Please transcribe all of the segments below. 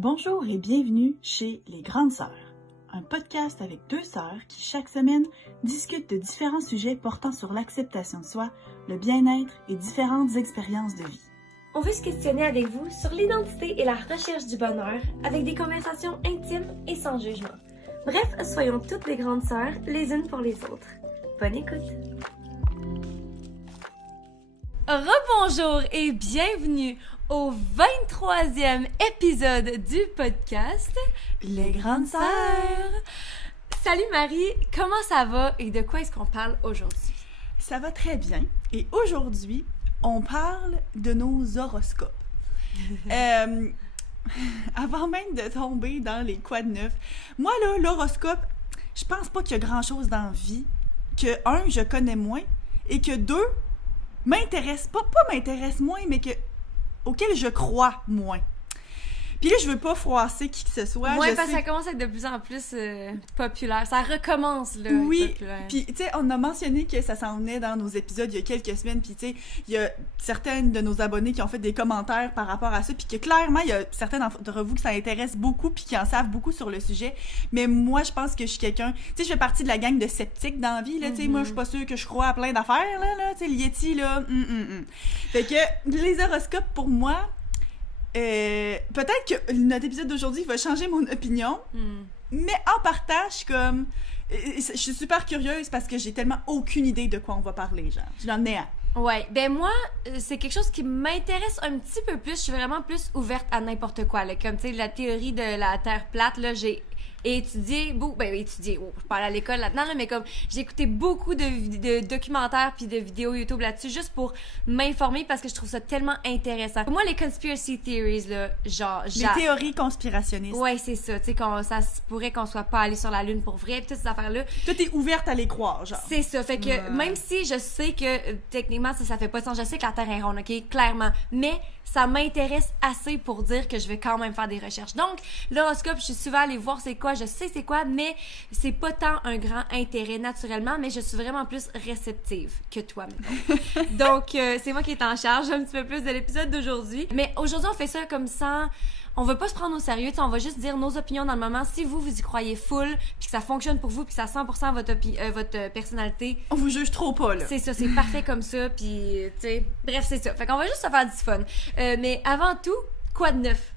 Bonjour et bienvenue chez Les Grandes Sœurs, un podcast avec deux sœurs qui chaque semaine discutent de différents sujets portant sur l'acceptation de soi, le bien-être et différentes expériences de vie. On veut se questionner avec vous sur l'identité et la recherche du bonheur avec des conversations intimes et sans jugement. Bref, soyons toutes les grandes sœurs les unes pour les autres. Bonne écoute! Rebonjour et bienvenue au 23e épisode du podcast Les Grandes Sœurs. Salut Marie, comment ça va et de quoi est-ce qu'on parle aujourd'hui? Ça va très bien et aujourd'hui, on parle de nos horoscopes. Avant même de tomber dans les quoi de neuf, moi là, l'horoscope, je pense pas qu'il y a grand-chose dans la vie que, un, je connais moins et que, deux, m'intéresse moins, mais auquel je crois moins. Puis là, je veux pas froisser qui que ce soit. Ouais, parce que ça commence à être de plus en plus populaire. Ça recommence, là. Oui, puis tu sais, on a mentionné que ça s'en venait dans nos épisodes il y a quelques semaines, puis tu sais, il y a certaines de nos abonnés qui ont fait des commentaires par rapport à ça, puis que clairement, il y a certains d'entre vous qui ça intéresse beaucoup, puis qui en savent beaucoup sur le sujet. Mais moi, je pense que je suis quelqu'un... Tu sais, je fais partie de la gang de sceptiques dans la vie, là, tu sais, moi, je suis pas sûre que je crois à plein d'affaires, là, tu sais, le Yeti, là, Fait que les horoscopes, pour moi... peut-être que notre épisode d'aujourd'hui va changer mon opinion, mais en partant, je suis super curieuse parce que j'ai tellement aucune idée de quoi on va parler, genre. Je l'en ai à. Ouais, ben moi, c'est quelque chose qui m'intéresse un petit peu plus. Je suis vraiment plus ouverte à n'importe quoi, là. Comme, tu sais, la théorie de la Terre plate, là, j'ai étudié, je parle à l'école là-dedans, là, mais comme j'ai écouté beaucoup de documentaires puis de vidéos YouTube là-dessus juste pour m'informer parce que je trouve ça tellement intéressant. Moi, les conspiracy theories, là, genre... Les théories conspirationnistes. Ouais, c'est ça, tu sais, ça se pourrait qu'on soit pas allé sur la Lune pour vrai, pis toutes ces affaires-là. Toi, t'es ouverte à les croire, genre. C'est ça, fait que même si je sais que techniquement ça fait pas de sens, je sais que la Terre est ronde, ok, clairement, mais ça m'intéresse assez pour dire que je vais quand même faire des recherches. Donc, l'horoscope, je suis souvent allée voir c'est quoi, je sais c'est quoi, mais c'est pas tant un grand intérêt naturellement, mais je suis vraiment plus réceptive que toi, mettons. Donc, c'est moi qui est en charge un petit peu plus de l'épisode d'aujourd'hui. Mais aujourd'hui, on fait ça comme ça. On veut pas se prendre au sérieux, on va juste dire nos opinions dans le moment. Si vous y croyez full, puis que ça fonctionne pour vous, puis que ça 100% votre personnalité... On vous juge trop pas, là. C'est ça, c'est parfait comme ça, puis tu sais... Bref, c'est ça. Fait qu'on va juste se faire du fun. Mais avant tout, quoi de neuf?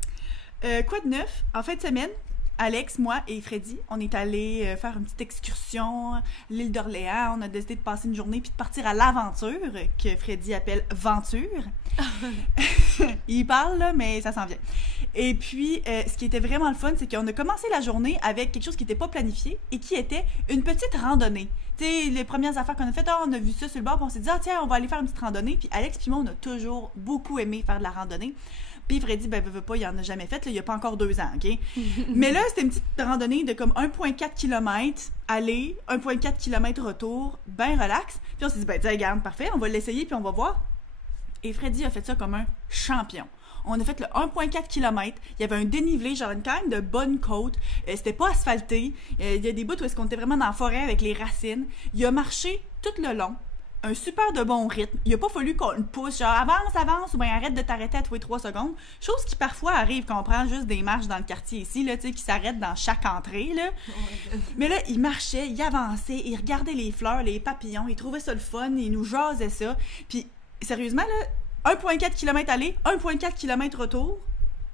Quoi de neuf? En fin de semaine, Alex, moi et Freddy, on est allés faire une petite excursion à l'île d'Orléans. On a décidé de passer une journée puis de partir à l'aventure, que Freddy appelle venture. Il parle, là, mais ça s'en vient. Et puis, ce qui était vraiment le fun, c'est qu'on a commencé la journée avec quelque chose qui n'était pas planifié et qui était une petite randonnée. Tu sais, les premières affaires qu'on a faites, on a vu ça sur le bord, puis on s'est dit, tiens, on va aller faire une petite randonnée. Puis Alex puis moi, on a toujours beaucoup aimé faire de la randonnée. Puis Freddy, veut pas, il en a jamais fait, là, il y a pas encore 2 ans, OK? Mais là, c'était une petite randonnée de comme 1,4 km aller, 1,4 km retour, ben relax. Puis on s'est dit, regarde, parfait, on va l'essayer, puis on va voir. Et Freddy a fait ça comme un champion. On a fait le 1,4 km. Il y avait un dénivelé, genre quand même de bonne côte. C'était pas asphalté. Il y a des bouts où est-ce qu'on était vraiment dans la forêt avec les racines. Il a marché tout le long. Un super de bon rythme. Il a pas fallu qu'on le pousse, genre avance, ou bien arrête de t'arrêter à tous les 3 secondes. Chose qui parfois arrive quand on prend juste des marches dans le quartier ici, là, tu sais, qui s'arrêtent dans chaque entrée, là. Mais là, il marchait, il avançait, il regardait les fleurs, les papillons, il trouvait ça le fun, il nous jasait ça. Puis, sérieusement, là, 1,4 km aller, 1,4 km retour,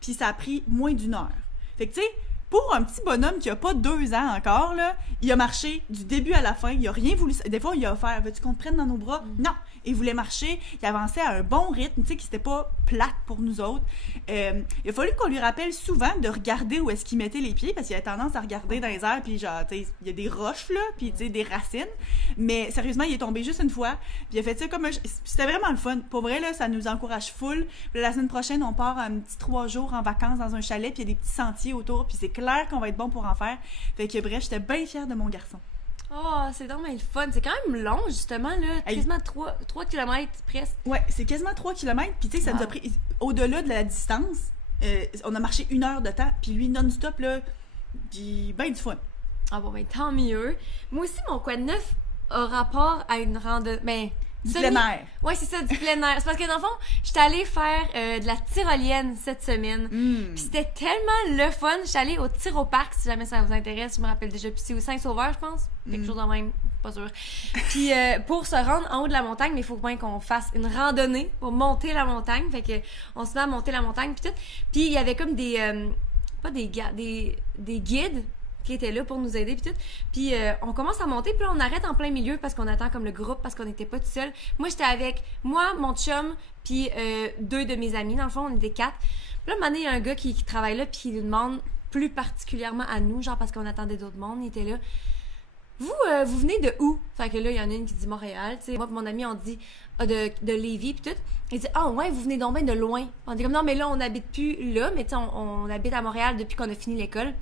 puis ça a pris moins d'1 heure. Fait que, tu sais, pour un petit bonhomme qui a pas 2 ans encore, là, il a marché du début à la fin, il a rien voulu... Des fois, il a offert, veux-tu qu'on te prenne dans nos bras? Non! Il voulait marcher, il avançait à un bon rythme, tu sais, qui c'était pas plate pour nous autres. Il a fallu qu'on lui rappelle souvent de regarder où est-ce qu'il mettait les pieds, parce qu'il a tendance à regarder dans les airs, puis genre, tu sais, il y a des roches, là, puis tu sais, des racines. Mais sérieusement, il est tombé juste une fois, puis il a fait ça comme un... C'était vraiment le fun. Pour vrai, là, ça nous encourage full. Puis la semaine prochaine, on part un petit 3 jours en vacances dans un chalet, puis il y a des petits sentiers autour, puis c'est clair qu'on va être bon pour en faire. Fait que bref, j'étais bien fière de mon garçon. Oh, c'est donc bien le fun. C'est quand même long, justement, là. Quasiment 3 km presque. Ouais, c'est quasiment 3 km. Puis, tu sais, ça nous a pris... Au-delà de la distance, on a marché 1 heure de temps. Puis lui, non-stop, là, ben du fun. Ah bon, ben tant mieux. Moi aussi, mon quoi de neuf a rapport à une randonnée... Ben, Du plein air. Ouais, c'est ça, du plein air. C'est parce que dans le fond, j'étais allée faire de la tyrolienne cette semaine. Puis c'était tellement le fun. J'étais allée au Tyroparc, si jamais ça vous intéresse. Je me rappelle déjà. Puis c'est au Saint-Sauveur, je pense. Quelque chose de même, pas sûr. Puis pour se rendre en haut de la montagne, mais il faut bien qu'on fasse une randonnée pour monter la montagne. Fait que on se met à monter la montagne, puis tout. Puis il y avait comme pas des gars, des guides qui étaient là pour nous aider puis tout. Puis on commence à monter, puis là on arrête en plein milieu parce qu'on attend comme le groupe parce qu'on n'était pas tout seul. Moi j'étais avec mon chum puis 2 de mes amis, dans le fond on était 4. Puis là un moment donné, il y a un gars qui travaille là puis il nous demande plus particulièrement à nous, genre parce qu'on attendait d'autres mondes, il était là. Vous venez de où? Fait que là, il y en a une qui dit Montréal, tu sais. Moi et mon ami, on dit de Lévis, pis tout. Il dit, ouais, vous venez donc bien de loin. On dit comme, non, mais là, on n'habite plus là, mais tu sais, on habite à Montréal depuis qu'on a fini l'école.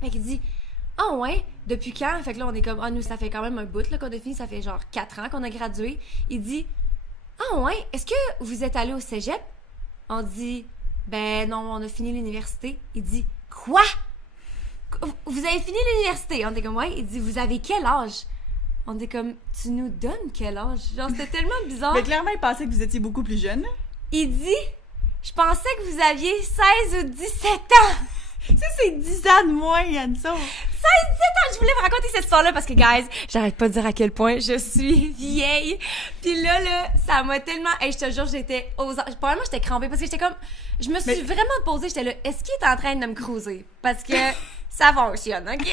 Fait qu'il dit, ouais, depuis quand? Fait que là, on est comme, nous, ça fait quand même un bout, là, qu'on a fini, ça fait genre 4 ans qu'on a gradué. Il dit, ouais, est-ce que vous êtes allé au cégep? On dit, ben non, on a fini l'université. Il dit, quoi? Vous avez fini l'université? On était comme, ouais. Il dit, vous avez quel âge? On était comme, tu nous donnes quel âge? Genre, c'était tellement bizarre. Mais clairement, il pensait que vous étiez beaucoup plus jeune. Il dit, je pensais que vous aviez 16 ou 17 ans. Ça, c'est 10 ans de moins, Yann. 16, 17 ans! Je voulais vous raconter cette histoire-là parce que, guys, j'arrête pas de dire à quel point je suis vieille. Puis là, ça m'a tellement... Hey, je te jure, j'étais aux... Probablement, j'étais crampée parce que j'étais comme... Je me suis vraiment posée, j'étais là, est-ce qu'il est en train de me cruiser? Parce que ça fonctionne, OK?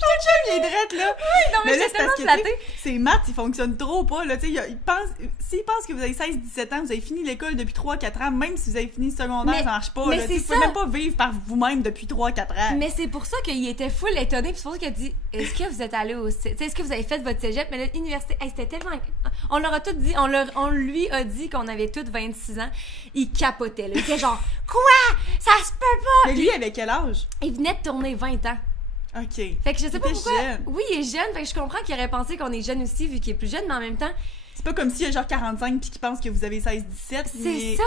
Ton chum, il est drette, là. Oui, non, mais j'étais tellement flattée. Ces maths, ils fonctionnent trop pas, là. Tu sais, s'ils pensent que vous avez 16-17 ans, vous avez fini l'école depuis 3-4 ans, même si vous avez fini le secondaire, ça marche pas, là. Vous pouvez même pas vivre par vous-même depuis 3-4 ans. Mais c'est pour ça qu'il était full étonné, puis c'est pour ça qu'il a dit, est-ce que vous êtes allé au... est-ce que vous avez fait votre cégep? Mais l'université, c'était tellement... On leur a tout dit, on lui a dit qu'on avait toutes 26 ans. Il capotait, là. Il était genre, quoi? Ça se peut pas! Mais lui, avec quel âge? Il venait de tourner 20 ans. OK. Fait que je sais pas pourquoi. Jeune. Oui, il est jeune, fait que je comprends qu'il aurait pensé qu'on est jeune aussi, vu qu'il est plus jeune, mais en même temps. C'est pas comme s'il a genre 45 puis qu'il pense que vous avez 16-17. C'est ça!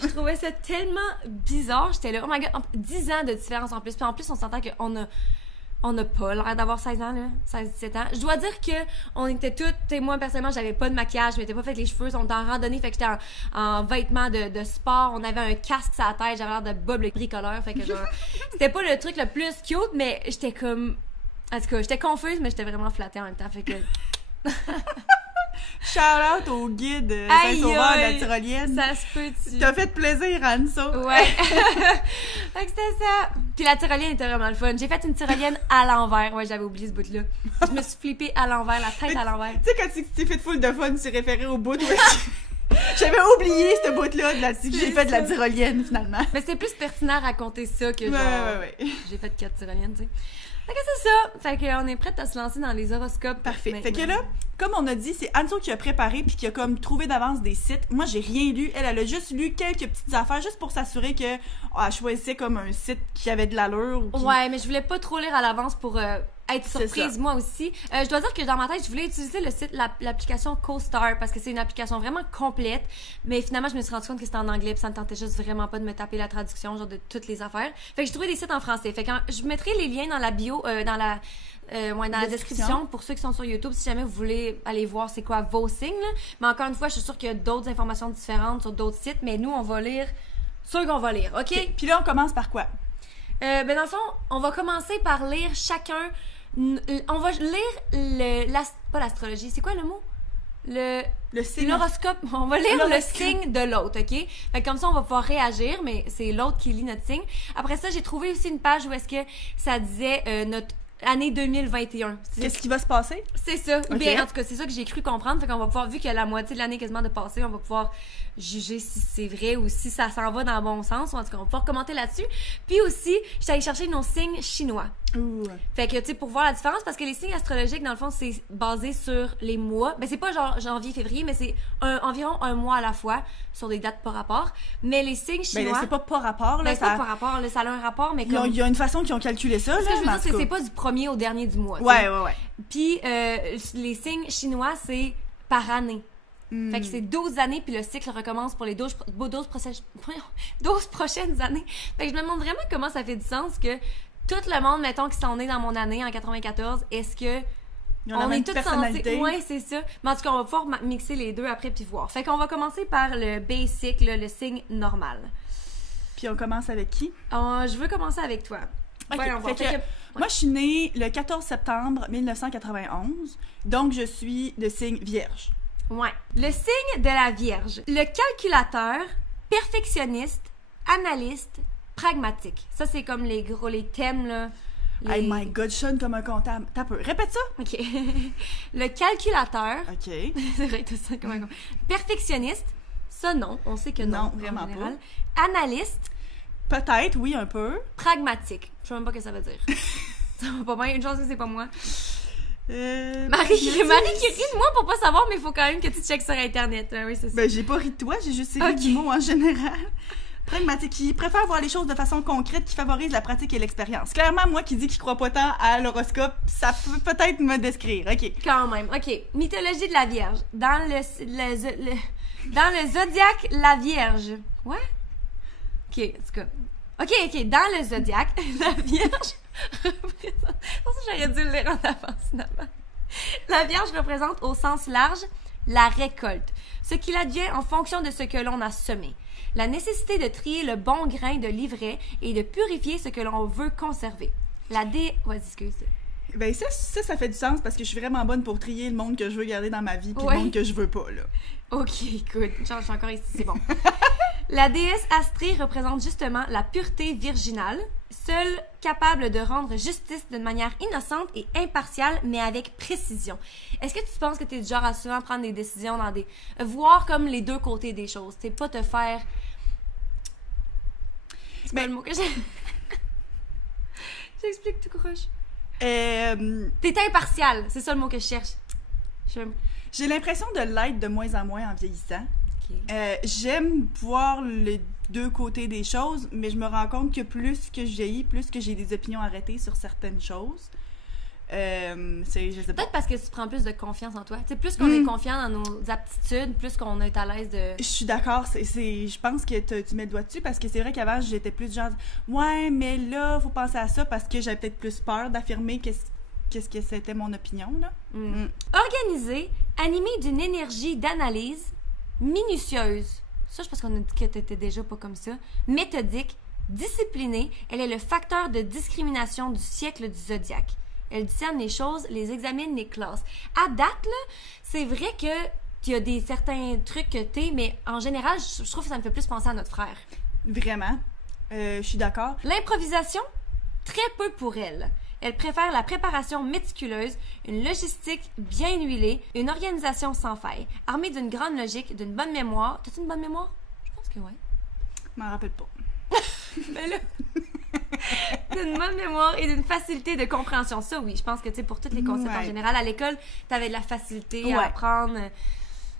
Je trouvais ça tellement bizarre. J'étais là, oh my god, 10 ans de différence en plus. Puis en plus, on s'entend qu'on n'a pas l'air d'avoir 16 ans, là. 16-17 ans. Je dois dire que on était toutes, tu moi, personnellement, j'avais pas de maquillage, je m'étais pas fait les cheveux, on était en randonnée, fait que j'étais en vêtements de sport, on avait un casque sur la tête, j'avais l'air de Bob le bricoleur, fait que genre, c'était pas le truc le plus cute, mais j'étais comme, en tout cas, j'étais confuse, mais j'étais vraiment flattée en même temps, fait que... Shout out au guide Saint-Sauveur de la Tyrolienne. Ça se peut-tu? T'as fait plaisir, Anne-Ça. Ouais. Fait que c'était ça. Puis la tyrolienne était vraiment le fun. J'ai fait une tyrolienne à l'envers. Ouais, j'avais oublié ce bout-là. Je me suis flippée à l'envers, la tête à l'envers. Tu sais, quand tu t'es fait full de fun, tu t'es référé au bout. J'avais oublié ce bout-là de j'ai fait de la tyrolienne, finalement. Mais c'était plus pertinent à raconter ça que genre... Ouais. J'ai fait 4 tyroliennes, tu sais. Fait que c'est ça. Fait qu'on est prête à se lancer dans les horoscopes. Parfait. Maintenant. Fait que là, comme on a dit, c'est Anso qui a préparé puis qui a comme trouvé d'avance des sites. Moi, j'ai rien lu. Elle a juste lu quelques petites affaires juste pour s'assurer que elle choisissait comme un site qui avait de l'allure. Ouais, mais je voulais pas trop lire à l'avance pour être surprise moi aussi. Je dois dire que dans ma tête, je voulais utiliser le site, l'application CoStar parce que c'est une application vraiment complète. Mais finalement, je me suis rendu compte que c'était en anglais puis ça me tentait juste vraiment pas de me taper la traduction genre de toutes les affaires. Fait que j'ai trouvé des sites en français. Fait que je mettrai les liens dans la bio, dans la description pour ceux qui sont sur YouTube si jamais vous voulez aller voir c'est quoi vos signes. Là. Mais encore une fois, je suis sûre qu'il y a d'autres informations différentes sur d'autres sites. Mais nous, on va lire ceux qu'on va lire, OK? Puis là, on commence par quoi? Ben dans le fond, on va commencer par lire chacun... On va lire pas l'astrologie, c'est quoi le mot? Le signe. L'horoscope. On va lire le signe de l'autre, OK? Fait que comme ça, on va pouvoir réagir, mais c'est l'autre qui lit notre signe. Après ça, j'ai trouvé aussi une page où est-ce que ça disait notre année 2021. Qu'est-ce qui va se passer? C'est ça. Okay. Bien, en tout cas, c'est ça que j'ai cru comprendre. Fait qu'on va pouvoir, vu qu'il y a la moitié de l'année quasiment de passé, on va pouvoir juger si c'est vrai ou si ça s'en va dans le bon sens. En tout cas, on va pouvoir commenter là-dessus. Puis aussi, j'étais allée chercher nos signes chinois. Ouh. Fait que, tu sais, pour voir la différence, parce que les signes astrologiques, dans le fond, c'est basé sur les mois. Ben, c'est pas genre janvier, février, mais c'est environ un mois à la fois, sur des dates par rapport. Mais les signes chinois... Ben, c'est pas par rapport, là. Ben, c'est pas par rapport, là, ça a un rapport, mais comme... Il y a une façon qu'ils ont calculé ça, là. Ce que je veux dire, c'est pas du premier au dernier du mois. Ouais. Puis, les signes chinois, c'est par année. Fait que c'est 12 années, puis le cycle recommence pour les 12 prochaines années. Fait que je me demande vraiment comment ça fait du sens que tout le monde, mettons, qui sont nés dans mon année, en 94, est-ce que Ils ont la On même est toutes personnalité. censées... Ouais, c'est ça. Mais en tout cas, on va pouvoir mixer les deux après puis voir. Fait qu'on va commencer par le basic, là, le signe normal. Puis on commence avec qui? Je veux commencer avec toi. Ok, Voyons voir. fait que moi, je suis née le 14 septembre 1991, donc je suis de signe vierge. Ouais. Le signe de la Vierge. Le calculateur, perfectionniste, analyste, pragmatique. Ça, c'est comme les thèmes, là. Hey my God, je sonne comme un comptable. T'as peu. Répète ça. OK. Le calculateur. OK. C'est vrai, t'as ça comme un comptable. Perfectionniste. Ça, non. On sait que non. Non, vraiment en général. Analyste. Peut-être, oui, un peu. Pragmatique. Je sais même pas ce que ça veut dire. Ça va pas bien. Une chance que c'est pas moi. Marie Qui rit de moi pour pas savoir, mais il faut quand même que tu checkes sur Internet. Oui, c'est ça. Ben, j'ai pas ri de toi, j'ai juste ri Ok. du mot en général. Pragmatique, qui préfère voir les choses de façon concrète, qui favorise la pratique et l'expérience. Clairement, moi qui dis qu'il croit pas tant à l'horoscope, ça peut peut-être me décrire. OK. Quand même. OK. Mythologie de la Vierge. Dans le zodiaque, la Vierge. Ouais? OK, en tout cas. OK. Dans le zodiaque, la Vierge représente... Pour ça, j'aurais dû le lire en avance, finalement. La Vierge représente au sens large la récolte, ce qu'il advient en fonction de ce que l'on a semé. La nécessité de trier le bon grain de l'ivraie et de purifier ce que l'on veut conserver. Vas-y, excuse. Ben ça fait du sens parce que je suis vraiment bonne pour trier le monde que je veux garder dans ma vie puis Ouais. le monde que je veux pas, là. OK, écoute, je suis encore ici, c'est bon. La déesse Astrée représente justement la pureté virginale, seule capable de rendre justice d'une manière innocente et impartiale, mais avec précision. Est-ce que tu penses que tu es du genre à souvent prendre des décisions dans des... voir comme les deux côtés des choses, c'est pas te faire... C'est pas Ben- le mot que j'ai... J'explique tout croche. Euh, T'es impartial, c'est ça le mot que je cherche. j'ai l'impression de l'être de moins en moins en vieillissant. OK. J'aime voir les deux côtés des choses, mais je me rends compte que plus que je vieillis, plus que j'ai des opinions arrêtées sur certaines choses. Je sais pas. Peut-être parce que tu prends plus de confiance en toi. Tu sais, plus qu'on est confiant dans nos aptitudes, plus qu'on est à l'aise de... Je suis d'accord, je pense que tu mets le doigt dessus parce que c'est vrai qu'avant, j'étais plus genre « Ouais, mais là, faut penser à ça » parce que j'avais peut-être plus peur d'affirmer qu'est-ce que c'était mon opinion, là. Organisée, animée d'une énergie d'analyse, minutieuse. Ça, je pense qu'on a dit que t'étais déjà pas comme ça. Méthodique, disciplinée, elle est le facteur de discrimination du siècle du zodiaque. Elle discerne les choses, les examine, les classe. À date, là, c'est vrai que il y a certains trucs que t'es, mais en général, je trouve que ça me fait plus penser à notre frère. Vraiment. Je suis d'accord. L'improvisation, très peu pour elle. Elle préfère la préparation méticuleuse, une logistique bien huilée, une organisation sans faille, armée d'une grande logique, d'une bonne mémoire. T'as-tu une bonne mémoire? Je pense que oui. Je m'en rappelle pas. Mais là... d'une bonne mémoire et d'une facilité de compréhension. Ça, oui, je pense que, tu sais, pour tous les concepts en Ouais. général, à l'école, t'avais de la facilité Ouais. à apprendre.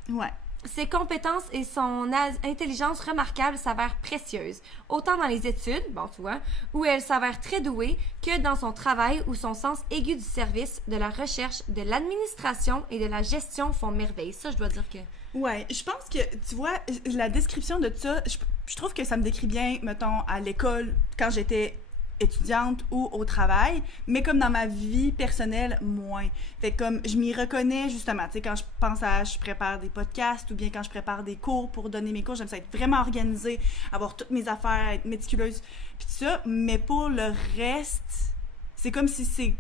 Ouais. Ses compétences et son intelligence remarquable s'avèrent précieuses, autant dans les études, bon, tu vois, où elle s'avère très douée, que dans son travail où son sens aigu du service, de la recherche, de l'administration et de la gestion font merveille. Ça, je dois dire que... Ouais, je pense que, tu vois, la description de ça, je trouve que ça me décrit bien, mettons, à l'école, quand j'étais étudiante ou au travail, mais comme dans ma vie personnelle, moins. Fait que comme je m'y reconnais justement, tu sais, quand je pense je prépare des podcasts ou bien quand je prépare des cours pour donner mes cours, j'aime ça être vraiment organisée, avoir toutes mes affaires, être méticuleuse, puis tout ça, mais pour le reste, c'est comme si c'est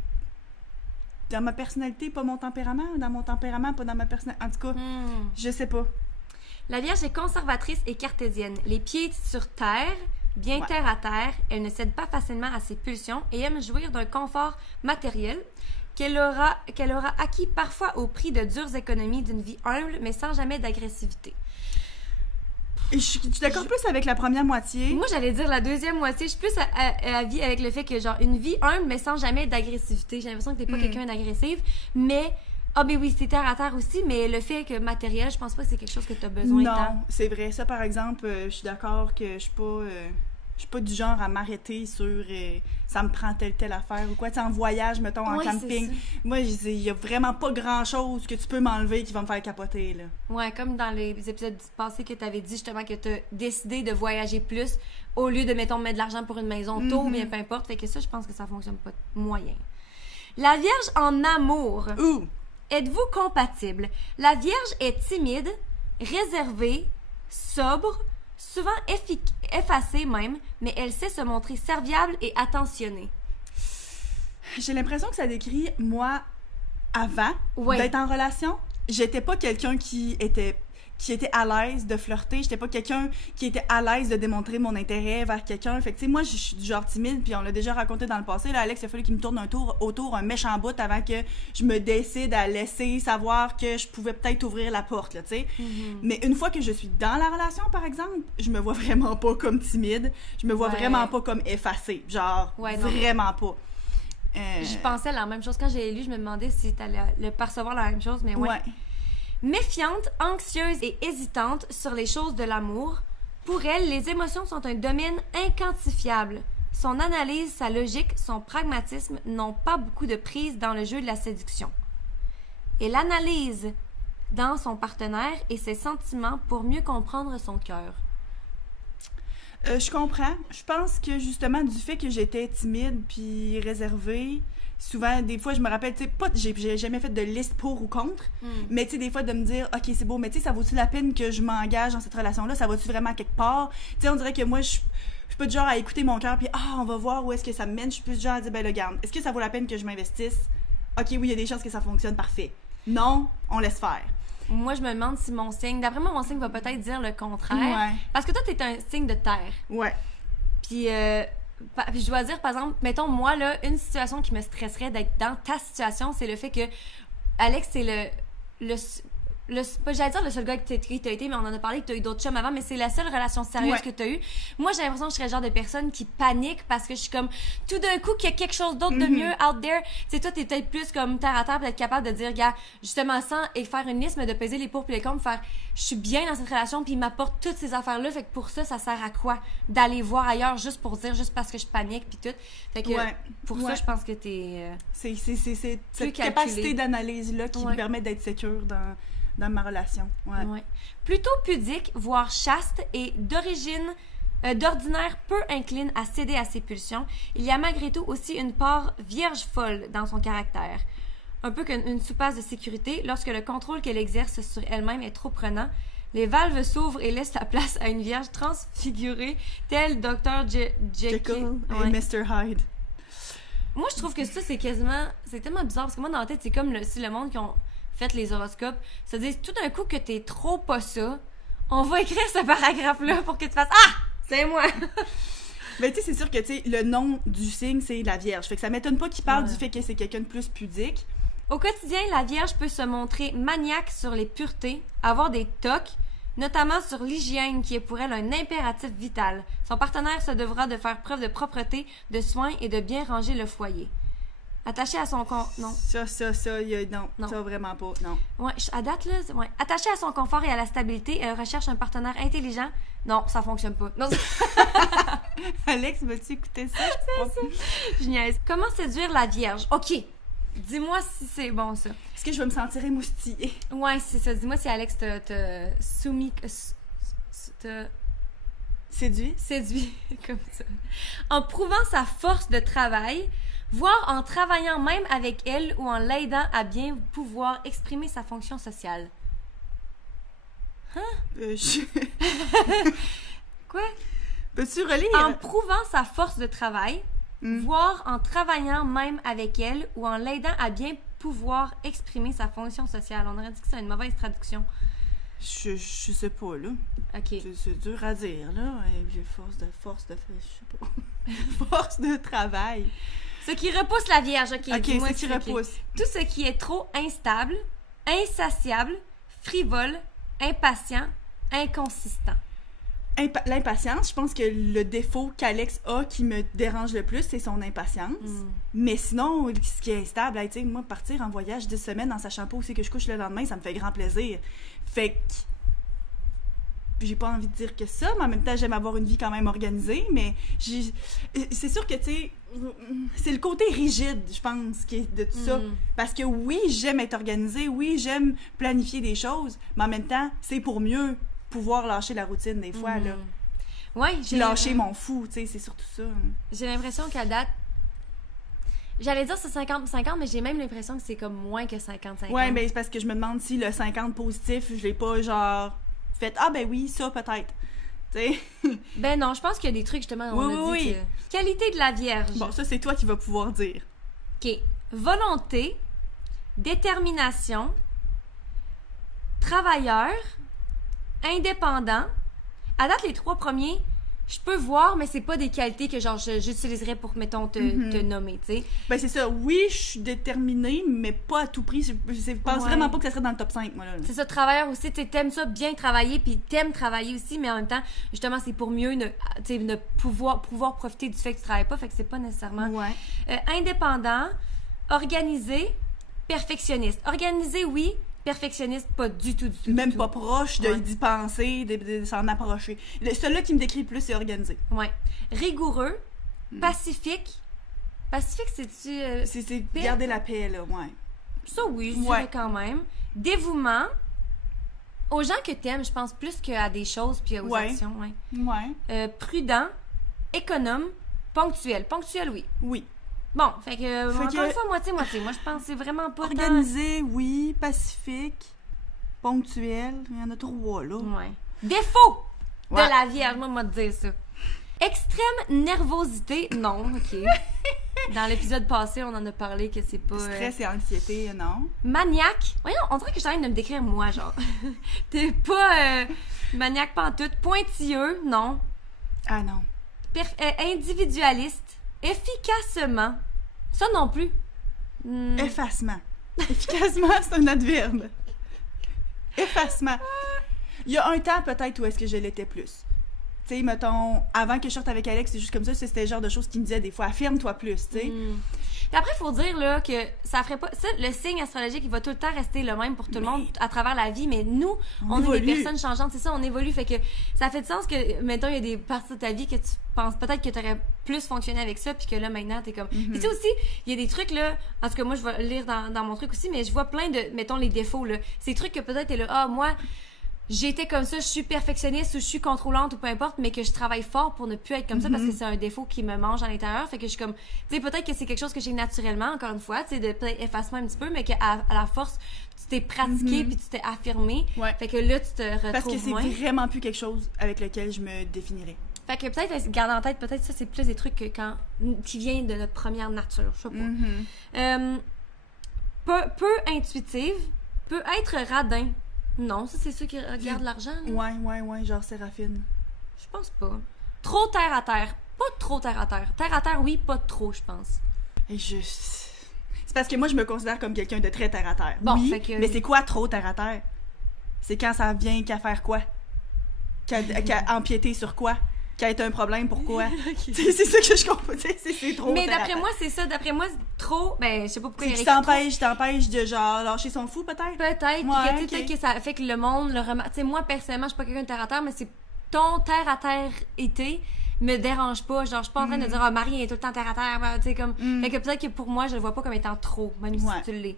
dans ma personnalité, pas mon tempérament, ou dans mon tempérament, pas dans ma personnalité, en tout cas, je sais pas. La Vierge est conservatrice et cartésienne, les pieds sur terre, bien terre à terre, elle ne cède pas facilement à ses pulsions et aime jouir d'un confort matériel qu'elle aura acquis parfois au prix de dures économies d'une vie humble, mais sans jamais d'agressivité. Je suis d'accord plus avec la première moitié. Moi, j'allais dire la deuxième moitié. Je suis plus à vie avec le fait que, genre, une vie humble, mais sans jamais d'agressivité. J'ai l'impression que t'es pas quelqu'un d'agressif, mais... Ah, ben oui, c'est terre à terre aussi, mais le fait que matériel, je pense pas que c'est quelque chose que t'as besoin Non, tant. c'est vrai. Ça, par exemple, je suis d'accord que je suis pas du genre à m'arrêter sur ça me prend telle affaire ou quoi. Tu sais, en voyage, mettons, en Ouais, camping. c'est ça. Moi, il y a vraiment pas grand-chose que tu peux m'enlever qui va me faire capoter, là. Ouais, comme dans les épisodes passés que t'avais dit justement que t'as décidé de voyager plus au lieu de, mettons, mettre de l'argent pour une maison tôt, ou bien peu importe. Fait que ça, je pense que ça fonctionne pas moyen. La Vierge en amour. Ouh! Êtes-vous compatible? La Vierge est timide, réservée, sobre, souvent effacée même, mais elle sait se montrer serviable et attentionnée. J'ai l'impression que ça décrit moi avant d'être en relation. J'étais pas quelqu'un qui était à l'aise de flirter, j'étais pas quelqu'un qui était à l'aise de démontrer mon intérêt vers quelqu'un. Fait que tu sais, moi je suis du genre timide, puis on l'a déjà raconté dans le passé, là, Alex, il a fallu qu'il me tourne autour un méchant bout avant que je me décide à laisser savoir que je pouvais peut-être ouvrir la porte, là, tu sais. Mais une fois que je suis dans la relation, par exemple, je me vois vraiment pas comme timide, je me vois vraiment pas comme effacée, genre vraiment pas. Je pensais la même chose. Quand j'ai lu, je me demandais si t'allais le percevoir la même chose, mais ouais. Méfiante, anxieuse et hésitante sur les choses de l'amour, pour elle, les émotions sont un domaine inquantifiable. Son analyse, sa logique, son pragmatisme n'ont pas beaucoup de prise dans le jeu de la séduction. Elle analyse dans son partenaire et ses sentiments pour mieux comprendre son cœur. Je comprends. Je pense que justement, du fait que j'étais timide puis réservée, souvent, des fois, je me rappelle, tu sais, j'ai jamais fait de liste pour ou contre, mais tu sais, des fois, de me dire, OK, c'est beau, mais tu sais, ça vaut-tu la peine que je m'engage dans cette relation-là? Ça va-tu vraiment quelque part? Tu sais, on dirait que moi, je suis pas du genre à écouter mon cœur puis on va voir où est-ce que ça me mène. Je suis plus du genre à dire, ben là, regarde, est-ce que ça vaut la peine que je m'investisse? OK, oui, il y a des chances que ça fonctionne, parfait. Non, on laisse faire. Moi, je me demande si mon signe... D'après moi, mon signe va peut-être dire le contraire. Parce que toi, t'es un signe de terre. Ouais. Puis je dois dire, par exemple, mettons, moi, là, une situation qui me stresserait d'être dans ta situation, c'est le fait que Alex, c'est j'allais dire le seul gars qui t'a été, mais on en a parlé que t'as eu d'autres chums avant, mais c'est la seule relation sérieuse que t'as eue. Moi, j'ai l'impression que je serais le genre de personne qui panique parce que je suis comme, tout d'un coup, qu'il y a quelque chose d'autre de mieux out there. Tu sais, toi, t'es peut-être plus comme terre à terre, peut-être capable de dire, gars, justement, sans et faire une liste, mais de peser les pour puis les contre, faire, je suis bien dans cette relation, puis il m'apporte toutes ces affaires-là. Fait que pour ça, ça sert à quoi? D'aller voir ailleurs juste pour dire, juste parce que je panique, puis tout. Fait que pour ça, je pense que t'es. C'est cette capacité d'analyse-là qui me permet d'être sécure dans ma relation. Ouais. Plutôt pudique, voire chaste et d'ordinaire peu incline à céder à ses pulsions, il y a malgré tout aussi une part vierge folle dans son caractère. Un peu qu'une soupasse de sécurité, lorsque le contrôle qu'elle exerce sur elle-même est trop prenant, les valves s'ouvrent et laissent la place à une vierge transfigurée, telle Dr. Jekyll et Mr. Hyde. Moi, je trouve que ça, c'est tellement bizarre, parce que moi, dans la tête, c'est comme si le monde qui ont fait les horoscopes se disent tout d'un coup que t'es trop pas ça, on va écrire ce paragraphe-là pour que tu fasses « Ah! C'est moi! » Mais tu sais, c'est sûr que le nom du signe, c'est la Vierge. Fait que ça m'étonne pas qu'il parle du fait que c'est quelqu'un de plus pudique. Au quotidien, la Vierge peut se montrer maniaque sur les puretés, avoir des tocs, notamment sur l'hygiène qui est pour elle un impératif vital. Son partenaire se devra de faire preuve de propreté, de soin et de bien ranger le foyer. Attaché à son non. Ça, non, ça vraiment pas, non. Ouais, à date, là, attaché à son confort et à la stabilité, elle recherche un partenaire intelligent. Non, ça fonctionne pas. Non. Alex, veux-tu écouter ça? Je niaise. Comment séduire la Vierge? OK. Dis-moi si c'est bon, ça. Est-ce que je vais me sentir émoustillée? Ouais, c'est ça. Dis-moi si Alex t'a soumis... Séduit? Séduit, comme ça. En prouvant sa force de travail, voire en travaillant même avec elle ou en l'aidant à bien pouvoir exprimer sa fonction sociale. Hein? Quoi? Peux-tu relire? En prouvant sa force de travail, voire en travaillant même avec elle ou en l'aidant à bien pouvoir exprimer sa fonction sociale. On aurait dit que c'est une mauvaise traduction. Je sais pas, là. OK. C'est dur à dire, là. J'ai force de je sais pas. Force de travail. Ce qui repousse la Vierge, OK. OK, ce qui repousse. Tout ce qui est trop instable, insatiable, frivole, impatient, inconsistant. L'impatience, je pense que le défaut qu'Alex a qui me dérange le plus, c'est son impatience. Mais sinon, ce qui est stable, tu sais, moi, partir en voyage 10 semaines en sachant pas où c'est que je couche le lendemain, ça me fait grand plaisir. Fait que j'ai pas envie de dire que ça, mais en même temps, j'aime avoir une vie quand même organisée, mais c'est sûr que, tu sais, c'est le côté rigide, je pense, qui est de tout ça. Parce que oui, j'aime être organisée, oui, j'aime planifier des choses, mais en même temps, c'est pour mieux pouvoir lâcher la routine des fois, là. Ouais, j'ai lâché mon fou, tu sais, c'est surtout ça. J'ai l'impression qu'à date, J'allais dire c'est 50-50, mais j'ai même l'impression que c'est comme moins que 50-50. Ouais, mais c'est parce que je me demande si le 50 positif, je l'ai pas genre fait « Ah ben oui, ça peut-être ». Tu sais? Ben non, je pense qu'il y a des trucs justement, on a dit que... Qualité de la Vierge. Bon, ça c'est toi qui vas pouvoir dire. OK. Volonté, détermination, travailleur, indépendant. À date, les 3 premiers, je peux voir, mais c'est pas des qualités que genre j'utiliserais pour, mettons, te nommer, tu sais. Ben c'est ça, oui, je suis déterminée, mais pas à tout prix. Je pense vraiment pas que ça serait dans le top 5, moi, là. C'est ça, travailleur aussi, tu t'aimes ça bien travailler, puis t'aimes travailler aussi, mais en même temps, justement, c'est pour mieux ne pouvoir profiter du fait que tu travailles pas, fait que c'est pas nécessairement... Ouais. Indépendant, organisé, perfectionniste. Organisé, oui, perfectionniste, pas du tout. Même pas proche d'y penser, de s'en approcher. Celui-là qui me décrit le plus, c'est organisé. Ouais. Rigoureux, pacifique. Pacifique, c'est-tu... C'est garder la paix, là, ouais. Ça, oui, je dirais quand même. Dévouement. Aux gens que t'aimes, je pense plus qu'à des choses puis aux actions, Ouais. Prudent, économe, ponctuel. Ponctuel, oui. Oui. Bon, fait que encore une fois, moitié-moitié. Moi, je pense que c'est vraiment pas organisé, oui. Pacifique. Ponctuel. Il y en a 3, là. Ouais. Défaut de la Vierge, moi, te dire ça. Extrême nervosité, non, OK. Dans l'épisode passé, on en a parlé que c'est pas... Stress et anxiété, non. Maniaque. Voyons, on dirait que j'arrête de me décrire moi, genre. T'es pas maniaque pantoute. Pointilleux, non. Ah non. Individualiste. Efficacement. Ça non plus. Effacement. Efficacement, c'est un adverbe. Effacement. Il y a un temps, peut-être, où est-ce que je l'étais plus. Tu sais, mettons, avant que je sorte avec Alex, c'est juste comme ça, c'était le genre de choses qu'il me disait des fois, affirme-toi plus, tu sais. Puis après, il faut dire là, que ça ferait pas. Ça, le signe astrologique, il va tout le temps rester le même pour tout le monde à travers la vie, mais nous, on est des personnes changeantes, c'est ça, on évolue. Fait que ça fait du sens que, mettons, il y a des parties de ta vie que tu penses peut-être que tu aurais plus fonctionné avec ça, puis que là, maintenant, t'es comme. Puis tu sais aussi, il y a des trucs là, en tout cas, moi, je vais lire dans mon truc aussi, mais je vois plein de, mettons, les défauts là. Ces trucs que peut-être t'es là, ah, moi, j'étais comme ça, je suis perfectionniste ou je suis contrôlante ou peu importe, mais que je travaille fort pour ne plus être comme ça parce que c'est un défaut qui me mange à l'intérieur. Fait que je suis comme, tu sais, peut-être que c'est quelque chose que j'ai naturellement, encore une fois, tu sais, de peut-être effacement un petit peu, mais qu'à à la force, tu t'es pratiqué puis tu t'es affirmé. Ouais. Fait que là, tu te retrouves parce que c'est moins. vraiment plus quelque chose avec lequel je me définirais. Fait que peut-être, garde en tête, peut-être ça, c'est plus des trucs qui viennent de notre première nature, je sais pas. Peu intuitive, peut être radin. Non, ça, c'est ceux qui regardent l'argent. Là. Ouais, genre Séraphine. Je pense pas. Trop terre à terre. Pas trop terre à terre. Terre à terre, oui, pas trop, je pense. Et c'est parce que moi, je me considère comme quelqu'un de très terre à terre. Bon, oui, fait que... mais c'est quoi trop terre à terre? C'est quand ça vient qu'à faire quoi? Qu'à empiéter sur quoi? Qu'à être un problème, pourquoi? Okay. C'est ça que je comprends. C'est trop. Mais d'après moi, c'est ça. D'après moi, trop. Ben, je sais pas pourquoi. C'est qui t'empêche de genre lâcher son fou, peut-être? Peut-être. Ouais, peut-être que ça fait que le monde le remarque. Tu sais, moi, personnellement, je suis pas quelqu'un de terre à terre, mais c'est ton terre à terre été me dérange pas. Genre, je suis pas en train de dire, ah, Marie est tout le temps terre à terre. Tu sais, comme. Fait que peut-être que pour moi, je le vois pas comme étant trop, même si tu l'es.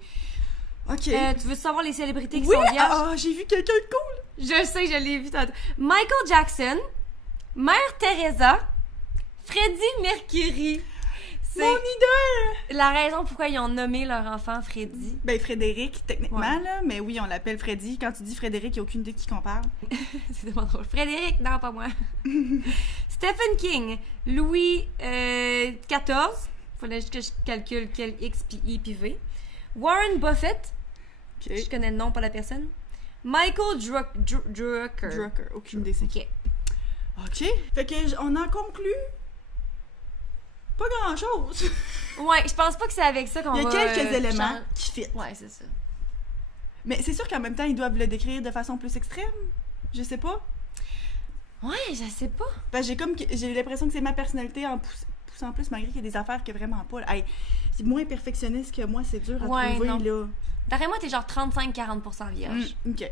OK. Tu veux savoir les célébrités qui sont vierges? Ah, j'ai vu quelqu'un de cool. Je sais, je l'ai vu tantôt. Michael Jackson. Mère Teresa, Freddie Mercury. C'est mon idole! La raison pourquoi ils ont nommé leur enfant Freddie. Ben, Frédéric, techniquement, là. Mais oui, on l'appelle Freddy. Quand tu dis Frédéric, il n'y a aucune idée de qui qu'on parle. C'est tellement drôle. Frédéric, non, pas moi. Stephen King, Louis XIV. Fallait juste que je calcule quel X, puis I, puis V. Warren Buffett. Okay. Je connais le nom, pas la personne. Michael Drucker. Aucune idée, c'est qui. OK. OK. Fait que on en conclut pas grand-chose. Ouais, je pense pas que c'est avec ça qu'on va... Il y a quelques éléments qui fit. Ouais, c'est ça. Mais c'est sûr qu'en même temps, ils doivent le décrire de façon plus extrême. Je sais pas. Ouais, je sais pas. Ben, j'ai l'impression que c'est ma personnalité en poussant plus, malgré qu'il y a des affaires que vraiment pas. Hey, c'est moins perfectionniste que moi, c'est dur à trouver, non. là. D'après moi, t'es genre 35-40% vierge. OK.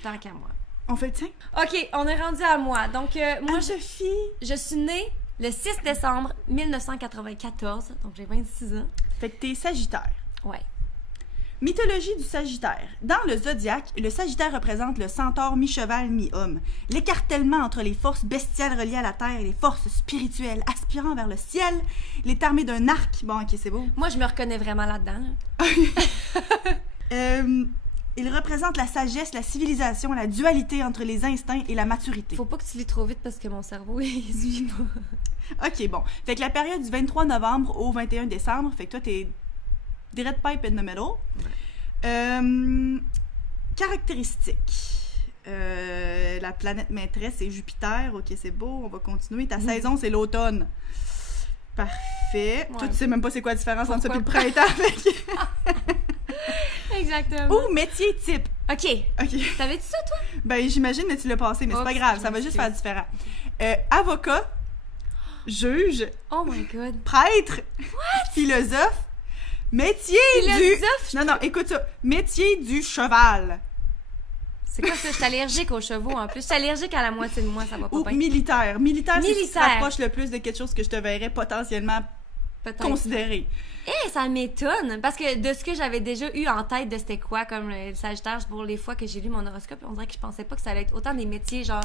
Tant qu'à moi. On fait le tien? OK, on est rendu à moi. Donc, moi, Sophie, je suis née le 6 décembre 1994, donc j'ai 26 ans. fait que t'es Sagittaire. Ouais. Mythologie du Sagittaire. Dans le zodiaque, le Sagittaire représente le centaure mi-cheval, mi-homme. L'écartèlement entre les forces bestiales reliées à la terre et les forces spirituelles aspirant vers le ciel. Il est armé d'un arc. Bon, ok, c'est beau. Moi, je me reconnais vraiment là-dedans. Là. Il représente la sagesse, la civilisation, la dualité entre les instincts et la maturité. Faut pas que tu lis trop vite parce que mon cerveau, il suit pas. Ok, bon. Fait que la période du 23 novembre au 21 décembre, fait que toi, t'es direct pipe in the middle. Ouais. Caractéristiques. La planète maîtresse est Jupiter. Ok, c'est beau, on va continuer. Ta saison, c'est l'automne. Parfait. Ouais. Toi, tu sais même pas c'est quoi la différence entre ça et le printemps. Exactement. Ou métier type. OK. T'avais-tu ça, toi? Ben, j'imagine, mais tu l'as passé, mais c'est pas grave, ça va juste faire différent. Avocat, juge, oh my God. Prêtre, philosophe, métier philosophe, du... Non, écoute ça. Métier du cheval. C'est quoi ça? Je suis allergique aux chevaux, en plus. Je suis allergique à la moitié de moi, ça va pas bien. Ou militaire. Militaire, c'est ce qui se rapproche le plus de quelque chose que je te verrais potentiellement considérer. Ça m'étonne, parce que de ce que j'avais déjà eu en tête de c'était quoi, comme le Sagittaire, pour les fois que j'ai lu mon horoscope, on dirait que je pensais pas que ça allait être autant des métiers, genre,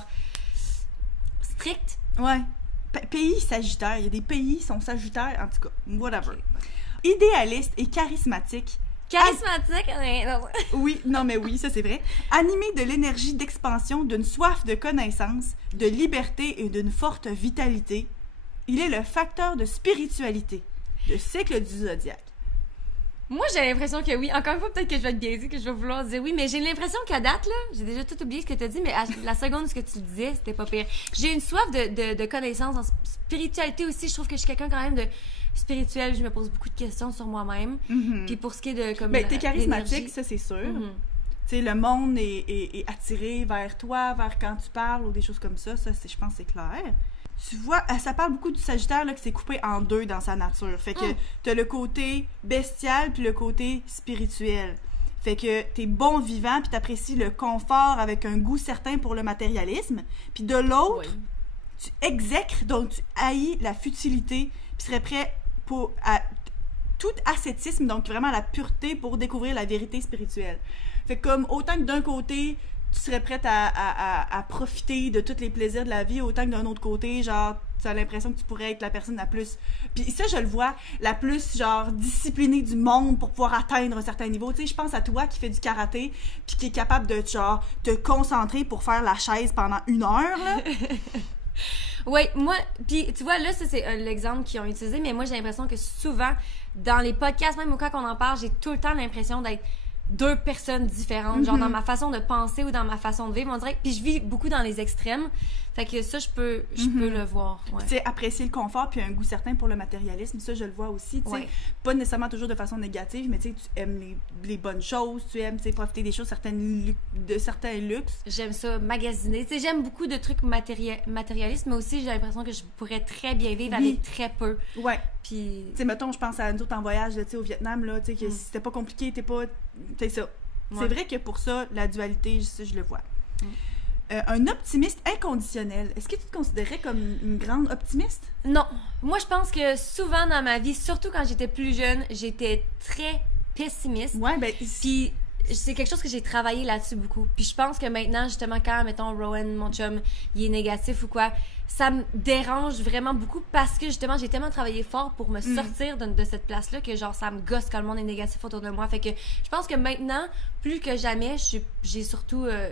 stricts. Ouais. Pays Sagittaire. Il y a des pays qui sont Sagittaires, en tout cas, whatever. Idéaliste et charismatique. Charismatique? Oui, non, mais oui, ça c'est vrai. Animé de l'énergie d'expansion, d'une soif de connaissance, de liberté et d'une forte vitalité, il est le facteur de spiritualité, de cycle du zodiaque. Moi, j'ai l'impression que oui. Encore une fois, peut-être que je vais être biaisée, que je vais vouloir dire oui, mais j'ai l'impression qu'à date, là, j'ai déjà tout oublié ce que tu as dit, mais à la seconde ce que tu disais, c'était pas pire. J'ai une soif de connaissance en spiritualité aussi. Je trouve que je suis quelqu'un quand même de spirituel. Je me pose beaucoup de questions sur moi-même. Mm-hmm. Puis pour ce qui est de... comme t'es charismatique, ça c'est sûr. Mm-hmm. Tu sais, le monde est attiré vers toi, vers quand tu parles ou des choses comme ça. Ça, je pense c'est clair. Tu vois, ça parle beaucoup du Sagittaire, là, que c'est coupé en deux dans sa nature. Fait que t'as le côté bestial puis le côté spirituel. Fait que t'es bon vivant puis t'apprécies le confort avec un goût certain pour le matérialisme. Puis de l'autre, tu exècres, donc tu haïs la futilité puis serais prêt pour tout ascétisme, donc vraiment la pureté pour découvrir la vérité spirituelle. Fait que comme autant que d'un côté... tu serais prête à profiter de tous les plaisirs de la vie, autant que d'un autre côté, genre, tu as l'impression que tu pourrais être la personne la plus... Puis ça, je le vois, la plus, genre, disciplinée du monde pour pouvoir atteindre un certain niveau. Tu sais, je pense à toi qui fais du karaté, puis qui est capable de, genre, te concentrer pour faire la chaise pendant 1 heure, là. Oui, moi, puis tu vois, là, ça, c'est l'exemple qu'ils ont utilisé, mais moi, j'ai l'impression que souvent, dans les podcasts, même au cas qu'on en parle, j'ai tout le temps l'impression d'être 2 personnes différentes, genre dans ma façon de penser ou dans ma façon de vivre, on dirait. Puis je vis beaucoup dans les extrêmes, fait que ça, je peux le voir. Ouais. Tu sais, apprécier le confort puis un goût certain pour le matérialisme, ça, je le vois aussi, tu sais. Pas nécessairement toujours de façon négative, mais tu sais, tu aimes les bonnes choses, tu aimes, tu sais, profiter des choses, de certains luxes. J'aime ça, magasiner. Tu sais, j'aime beaucoup de trucs matérialistes, mais aussi, j'ai l'impression que je pourrais très bien vivre avec très peu. Ouais. Puis... Tu sais, mettons, je pense à nous autres en voyage, tu sais, au Vietnam, là, tu sais, que c'était pas compliqué, c'est ça. C'est vrai que pour ça, la dualité, ça, je le vois. Un optimiste inconditionnel. Est-ce que tu te considérais comme une grande optimiste? Non. Moi, je pense que souvent dans ma vie, surtout quand j'étais plus jeune, j'étais très pessimiste. Ouais, ben... Puis c'est quelque chose que j'ai travaillé là-dessus beaucoup. Puis je pense que maintenant, justement, quand, mettons, Rowan, mon chum, il est négatif ou quoi, ça me dérange vraiment beaucoup parce que, justement, j'ai tellement travaillé fort pour me sortir de cette place-là que, genre, ça me gosse quand le monde est négatif autour de moi. Fait que je pense que maintenant, plus que jamais, je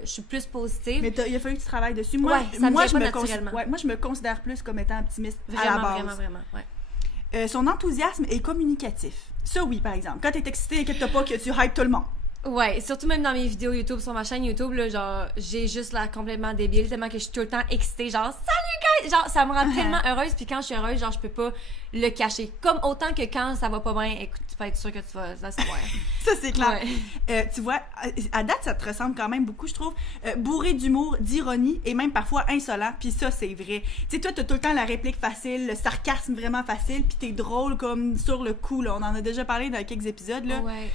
suis plus positive. Mais il a fallu que tu travailles dessus. Moi, ça me vient pas naturellement. Moi, je me considère plus comme étant optimiste vraiment, à la base. Vraiment, ouais. Son enthousiasme est communicatif. Ça, oui, par exemple. Quand t'es excité, inquiète-toi pas que tu hypes tout le monde. Ouais, surtout même dans mes vidéos YouTube, sur ma chaîne YouTube, là, genre, j'ai juste l'air complètement débile, tellement que je suis tout le temps excitée, genre, salut guys! Genre, ça me rend tellement heureuse, puis quand je suis heureuse, genre, je peux pas le cacher. Comme autant que quand ça va pas bien, écoute, tu peux être sûr que tu vas le savoir. Ça, c'est clair. Ouais. Tu vois, à date, ça te ressemble quand même beaucoup, je trouve. Bourré d'humour, d'ironie, et même parfois insolent, puis ça, c'est vrai. Tu sais, toi, t'as tout le temps la réplique facile, le sarcasme vraiment facile, puis t'es drôle comme sur le coup, là. On en a déjà parlé dans quelques épisodes, là. Ouais.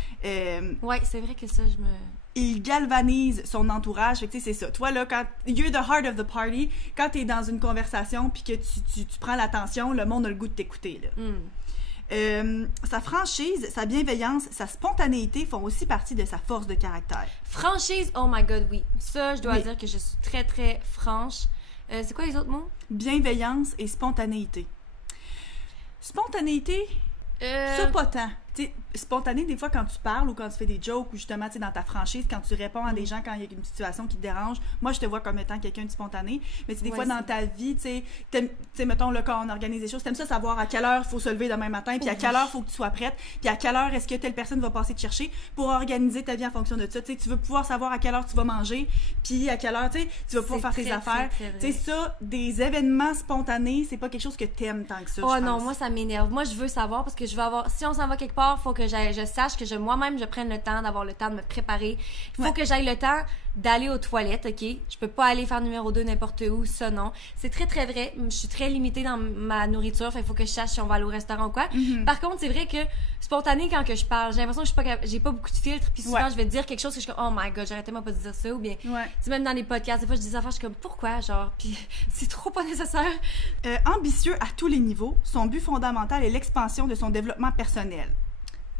Ouais, c'est vrai que ça, il galvanise son entourage. Fait que, tu sais, c'est ça. Toi, là, quand you're the heart of the party, quand t'es dans une conversation puis que tu prends l'attention, le monde a le goût de t'écouter, là. Sa franchise, sa bienveillance, sa spontanéité font aussi partie de sa force de caractère. Franchise, oh my god, oui. Ça, je dois Oui. dire que je suis très, très franche. C'est quoi les autres mots? Bienveillance et spontanéité. Spontanéité, ça pas tant. T'sais, spontané, des fois, quand tu parles ou quand tu fais des jokes ou justement, dans ta franchise, quand tu réponds à des gens quand il y a une situation qui te dérange, moi, je te vois comme étant quelqu'un de spontané. Mais des fois, dans ta vie, tu sais, mettons, là, quand on organise des choses, t'aimes ça savoir à quelle heure il faut se lever demain matin, puis à quelle heure il faut que tu sois prête, puis à quelle heure est-ce que telle personne va passer te chercher pour organiser ta vie en fonction de ça. Tu sais, tu veux pouvoir savoir à quelle heure tu vas manger, puis à quelle heure, tu sais, tu vas pouvoir faire tes affaires. Tu sais, ça, des événements spontanés, c'est pas quelque chose que t'aimes tant que ça, Oh je non, pense. moi ça m'énerve. Moi je veux savoir parce que je veux avoir. Si on s'en va quelque part, faut que je sache que moi-même je prenne le temps d'avoir le temps de me préparer. Il faut que j'aille le temps d'aller aux toilettes, ok? Je peux pas aller faire numéro 2 n'importe où, ça non. C'est très très vrai. Je suis très limitée dans ma nourriture, fait il faut que je sache si on va aller au restaurant ou quoi. Par contre, c'est vrai que spontané quand que je parle, j'ai l'impression que j'ai pas beaucoup de filtres, puis souvent je vais te dire quelque chose que je suis comme oh my god, j'arrête tellement pas de dire ça, ou bien tu sais, même dans les podcasts, des fois je dis des affaires, je suis comme pourquoi, genre, puis c'est trop pas nécessaire. Ambitieux à tous les niveaux, son but fondamental est l'expansion de son développement personnel.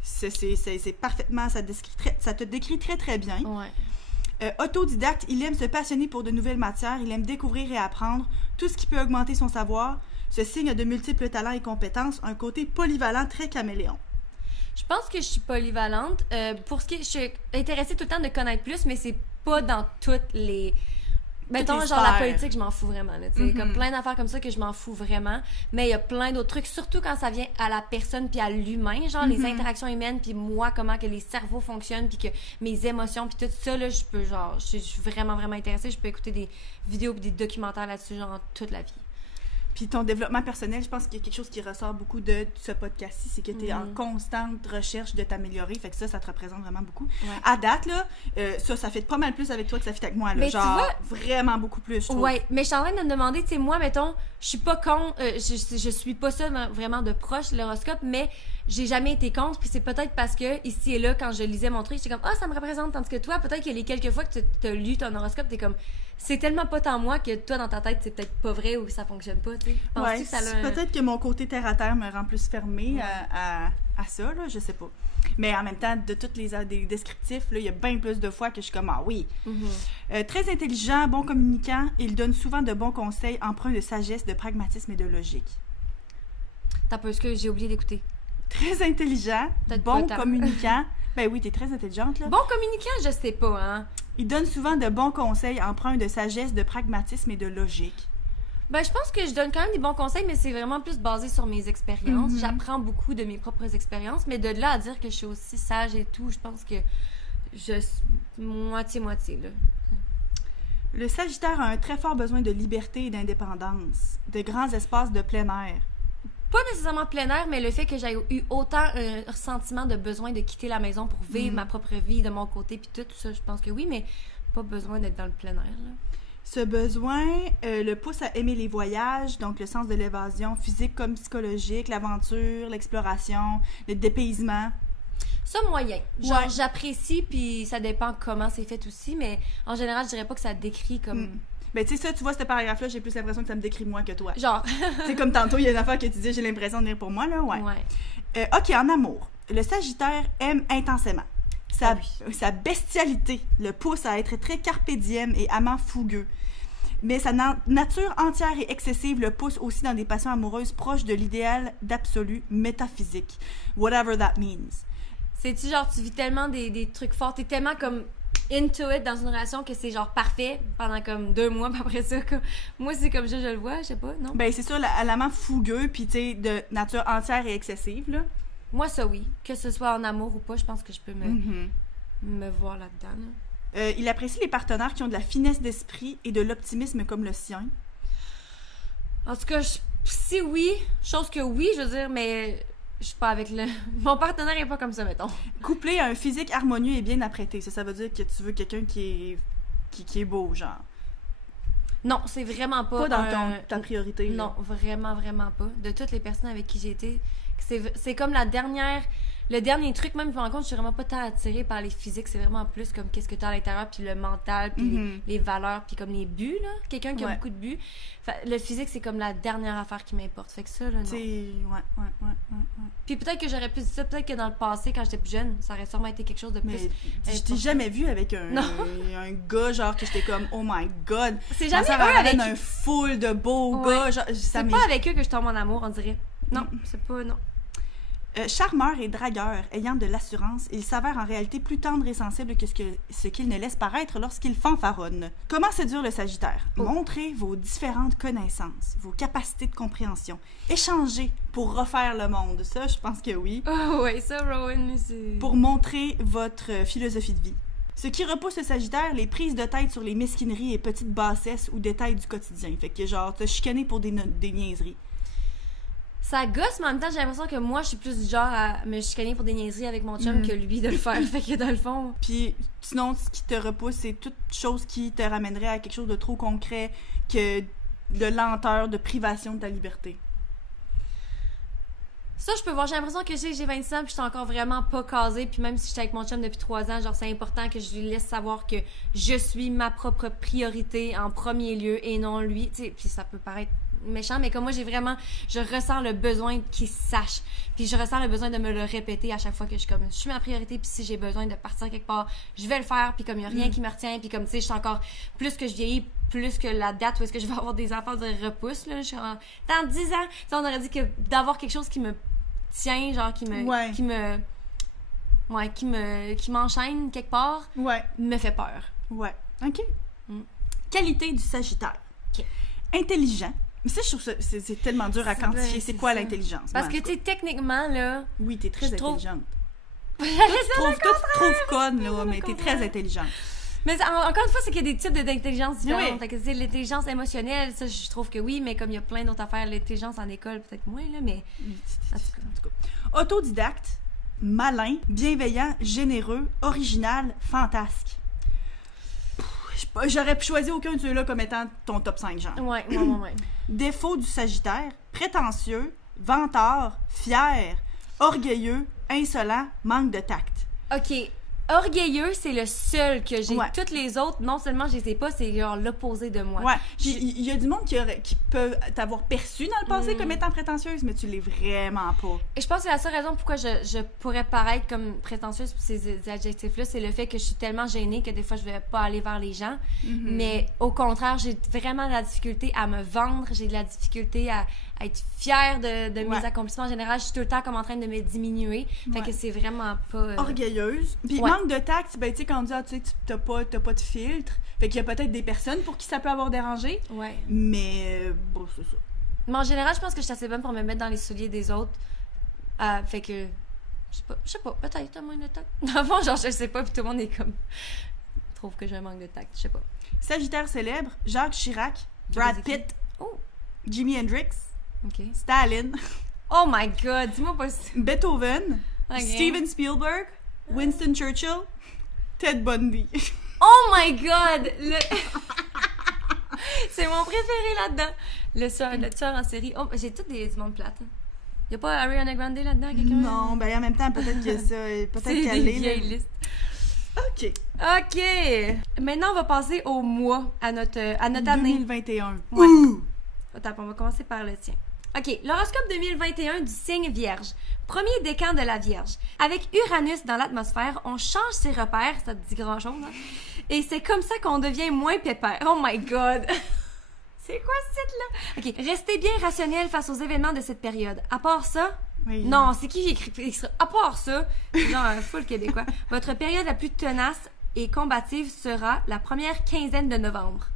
C'est parfaitement, ça te décrit très très bien. Ouais. Autodidacte, il aime se passionner pour de nouvelles matières, il aime découvrir et apprendre tout ce qui peut augmenter son savoir. Ce signe a de multiples talents et compétences, un côté polyvalent très caméléon. Je pense que je suis polyvalente. Pour ce qui est, je suis intéressée tout le temps de connaître plus, mais c'est pas dans toutes les... Mettons, les genre la sphères. politique, je m'en fous vraiment. Là, comme plein d'affaires comme ça que je m'en fous vraiment. Mais il y a plein d'autres trucs, surtout quand ça vient à la personne puis à l'humain, genre les interactions humaines, puis moi, comment que les cerveaux fonctionnent, puis que mes émotions, puis tout ça, là, je suis vraiment, vraiment intéressée. Je peux écouter des vidéos puis des documentaires là-dessus, genre, toute la vie. Puis ton développement personnel, je pense qu'il y a quelque chose qui ressort beaucoup de ce podcast-ci, c'est que tu es en constante recherche de t'améliorer. Fait que ça te représente vraiment beaucoup. Ouais. À date, là, ça fait pas mal plus avec toi que ça fait avec moi. Là. Mais genre, tu vois, vraiment beaucoup plus, je trouve. Ouais, mais je suis en train de me demander, tu sais, moi, mettons, je suis pas contre, je suis pas ça vraiment de proche, l'horoscope, mais j'ai jamais été contre, puis c'est peut-être parce que, ici et là, quand je lisais mon truc, j'étais comme, ça me représente, tandis que toi, peut-être que les quelques fois que tu as lu ton horoscope, t'es comme, c'est tellement pas tant moi que toi, dans ta tête, c'est peut-être pas vrai ou ça fonctionne pas, tu sais. Ouais, que ça a peut-être que mon côté terre-à-terre me rend plus fermée à ça, là, je sais pas. Mais en même temps, de tous des descriptifs, là, il y a bien plus de fois que je suis comme, ah oui. Très intelligent, bon communicant, il donne souvent de bons conseils empreints de sagesse, de pragmatisme et de logique. T'as peu ce que j'ai oublié d'écouter. Très intelligent, bon communicant. Ben oui, t'es très intelligente, là. Bon communicant, je sais pas, hein. Il donne souvent de bons conseils empreints de sagesse, de pragmatisme et de logique. Ben, je pense que je donne quand même des bons conseils, mais c'est vraiment plus basé sur mes expériences. J'apprends beaucoup de mes propres expériences, mais de là à dire que je suis aussi sage et tout, je pense que je suis moitié-moitié, là. Le Sagittaire a un très fort besoin de liberté et d'indépendance, de grands espaces de plein air. Pas nécessairement plein air, mais le fait que j'ai eu autant un sentiment de besoin de quitter la maison pour vivre ma propre vie de mon côté, puis tout ça, je pense que oui, mais pas besoin d'être dans le plein air, là. Ce besoin le pousse à aimer les voyages, donc le sens de l'évasion physique comme psychologique, l'aventure, l'exploration, le dépaysement. Ça, moyen. Genre, j'apprécie, puis ça dépend comment c'est fait aussi, mais en général, je dirais pas que ça décrit comme... Ben, tu sais, ça, tu vois, ce paragraphe-là, j'ai plus l'impression que ça me décrit moi que toi. Genre. C'est comme tantôt, il y a une affaire que tu dis, j'ai l'impression de lire pour moi, là, ouais. OK, en amour. Le Sagittaire aime intensément. Sa bestialité le pousse à être très carpe diem et amant fougueux. Mais sa nature entière et excessive le pousse aussi dans des passions amoureuses proches de l'idéal d'absolu métaphysique. Whatever that means. C'est-tu genre, tu vis tellement des trucs forts, t'es tellement comme into it dans une relation que c'est genre parfait pendant comme 2 mois, puis après ça, comme... moi c'est comme je le vois, je sais pas, non? Ben c'est sûr, l'amant fougueux, puis tu sais, de nature entière et excessive, là. Moi ça oui, que ce soit en amour ou pas, je pense que je peux me voir là-dedans, là. Il apprécie les partenaires qui ont de la finesse d'esprit et de l'optimisme comme le sien. En tout cas, si oui, chose que oui, je veux dire, mais je suis pas avec le... Mon partenaire est pas comme ça, mettons. Couplé à un physique harmonieux et bien apprêté. Ça veut dire que tu veux quelqu'un qui est beau, genre. Non, c'est vraiment pas... Pas dans ta priorité. Non, vraiment, vraiment pas. De toutes les personnes avec qui j'ai été, c'est comme le dernier truc, même, je me rends compte, je suis vraiment pas tant attirée par les physiques. C'est vraiment plus comme qu'est-ce que tu as à l'intérieur, puis le mental, puis les valeurs, puis comme les buts, là. Quelqu'un qui a beaucoup de buts. Le physique, c'est comme la dernière affaire qui m'importe. Fait que ça, là, non. Ouais. Puis peut-être que j'aurais pu dire ça, peut-être que dans le passé, quand j'étais plus jeune, ça aurait sûrement été quelque chose de plus. Mais je t'ai jamais vu avec un gars, genre, que j'étais comme, oh my god. C'est jamais ça eux avec un full de beaux Ouais. gars. Genre, ça C'est pas avec eux que je tombe en amour, on dirait. Non, c'est pas... Non. Charmeur et dragueur, ayant de l'assurance, il s'avère en réalité plus tendre et sensible que ce qu'il ne laisse paraître lorsqu'il fanfaronne. Comment séduire le Sagittaire? Montrez vos différentes connaissances, vos capacités de compréhension. Échangez pour refaire le monde. Ça, je pense que oui. Oh ouais, ça, Rowan, c'est... Pour montrer votre philosophie de vie. Ce qui repousse le Sagittaire, les prises de tête sur les mesquineries et petites bassesses ou détails du quotidien. Fait que genre, te chicaner pour des niaiseries. Ça gosse, mais en même temps, j'ai l'impression que moi, je suis plus du genre à me chicaner pour des niaiseries avec mon chum que lui de le faire. Fait que dans le fond... Puis sinon, ce qui te repousse, c'est toute chose qui te ramènerait à quelque chose de trop concret, que de lenteur, de privation de ta liberté. Ça, je peux voir. J'ai l'impression que j'ai 26 ans puis je suis encore vraiment pas casée. Puis même si j'étais avec mon chum depuis 3 ans, genre, c'est important que je lui laisse savoir que je suis ma propre priorité en premier lieu et non lui. Tu sais, puis ça peut paraître méchant, mais comme moi, je ressens le besoin qu'il sache. Puis je ressens le besoin de me le répéter à chaque fois que je suis ma priorité. Puis si j'ai besoin de partir quelque part, je vais le faire. Puis comme il y a rien qui me retient, puis comme tu sais, je suis encore, plus que je vieillis, plus que la date où est-ce que je vais avoir des enfants de repousse, là, je suis dans 10 ans, tu sais, on aurait dit que d'avoir quelque chose qui me tient, genre qui m'enchaîne quelque part, me fait peur. Ouais. OK. Qualité du Sagittaire. OK. Intelligent. Mais ça, je trouve ça, c'est tellement dur à quantifier. C'est quoi l'intelligence? Parce que, tu sais, techniquement, là... Oui, t'es très intelligente. Toi, tu trouves conne, là, mais t'es très intelligente. Mais encore une fois, c'est qu'il y a des types d'intelligence différentes. Oui. Fait que, l'intelligence émotionnelle, ça, je trouve que oui, mais comme il y a plein d'autres affaires, l'intelligence en école, peut-être moins, là, mais... En tout cas. Autodidacte, malin, bienveillant, généreux, original, fantasque. J'aurais pu choisir aucun de ceux-là comme étant ton top 5, genre. Ouais. Défaut du Sagittaire, prétentieux, vantard, fier, orgueilleux, insolent, manque de tact. OK. Orgueilleux, c'est le seul que j'ai. Ouais. Toutes les autres, non seulement je les ai pas, c'est genre l'opposé de moi. Ouais. Il y a du monde qui peut t'avoir perçu dans le passé comme étant prétentieuse, mais tu l'es vraiment pas. Et je pense que la seule raison pourquoi je pourrais paraître comme prétentieuse pour ces adjectifs-là, c'est le fait que je suis tellement gênée que des fois, je vais pas aller vers les gens. Mais au contraire, j'ai vraiment de la difficulté à me vendre, j'ai de la difficulté à être fière de mes accomplissements en général. Je suis tout le temps comme en train de me diminuer. Fait que c'est vraiment pas... Orgueilleuse. Puis manque de tact, ben tu sais, quand on dit, tu sais, t'as pas de filtre. Fait qu'il y a peut-être des personnes pour qui ça peut avoir dérangé. Ouais. Mais, bon, c'est ça. Mais en général, je pense que je suis assez bonne pour me mettre dans les souliers des autres. Fait que... Je sais pas, peut-être un manque de tact. Avant, genre, je sais pas, puis tout le monde est comme... trouve que j'ai un manque de tact, je sais pas. Sagittaire célèbre, Jacques Chirac, Brad Pitt, Jimi Hendrix, Stalin, oh my god, dis-moi pas ça. Beethoven, Steven Spielberg, Winston Churchill, Ted Bundy. Oh my god! C'est mon préféré là-dedans. Le tueur en série. Oh, j'ai tout du monde plate. Y'a pas Ariana Grande là-dedans, quelqu'un? Non, ben en même temps, peut-être que ça, peut-être qu'elle est. C'est vieille liste. OK. Maintenant, on va passer au mois, à notre année. 2021. Ouais. Attends, on va commencer par le tien. OK, l'horoscope 2021 du signe Vierge. Premier décan de la Vierge. Avec Uranus dans l'atmosphère, on change ses repères, ça te dit grand-chose, hein? Et c'est comme ça qu'on devient moins pépère. Oh my god! C'est quoi ce titre-là? OK, restez bien rationnel face aux événements de cette période. À part ça... Oui. Non, c'est qui écrit ça? À part ça, genre full québécois. Votre période la plus tenace et combative sera la première quinzaine de novembre.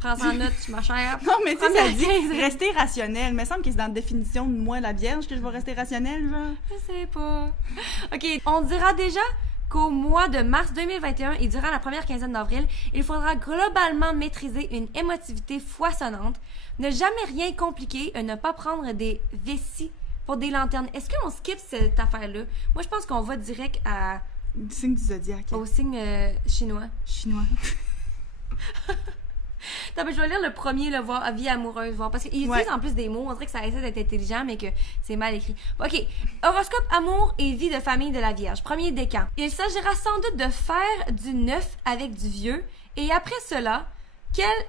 Prends en note, ma chère. Non, mais tu sais, ça dit rester rationnel. Il me semble que c'est dans la définition de moi, la Vierge, que je vais rester rationnelle, genre. Je sais pas. OK, on dira déjà qu'au mois de mars 2021 et durant la première quinzaine d'avril, il faudra globalement maîtriser une émotivité foisonnante, ne jamais rien compliquer et ne pas prendre des vessies pour des lanternes. Est-ce qu'on skip cette affaire-là? Moi, je pense qu'on va direct Du signe du zodiaque. au signe chinois. Chinois. Attends, je vais lire le premier, le voir, vie amoureuse, voir. Parce qu'il utilise en plus des mots, on dirait que ça essaie d'être intelligent, mais que c'est mal écrit. OK. Horoscope amour et vie de famille de la Vierge. Premier décan. Il s'agira sans doute de faire du neuf avec du vieux. Et après cela,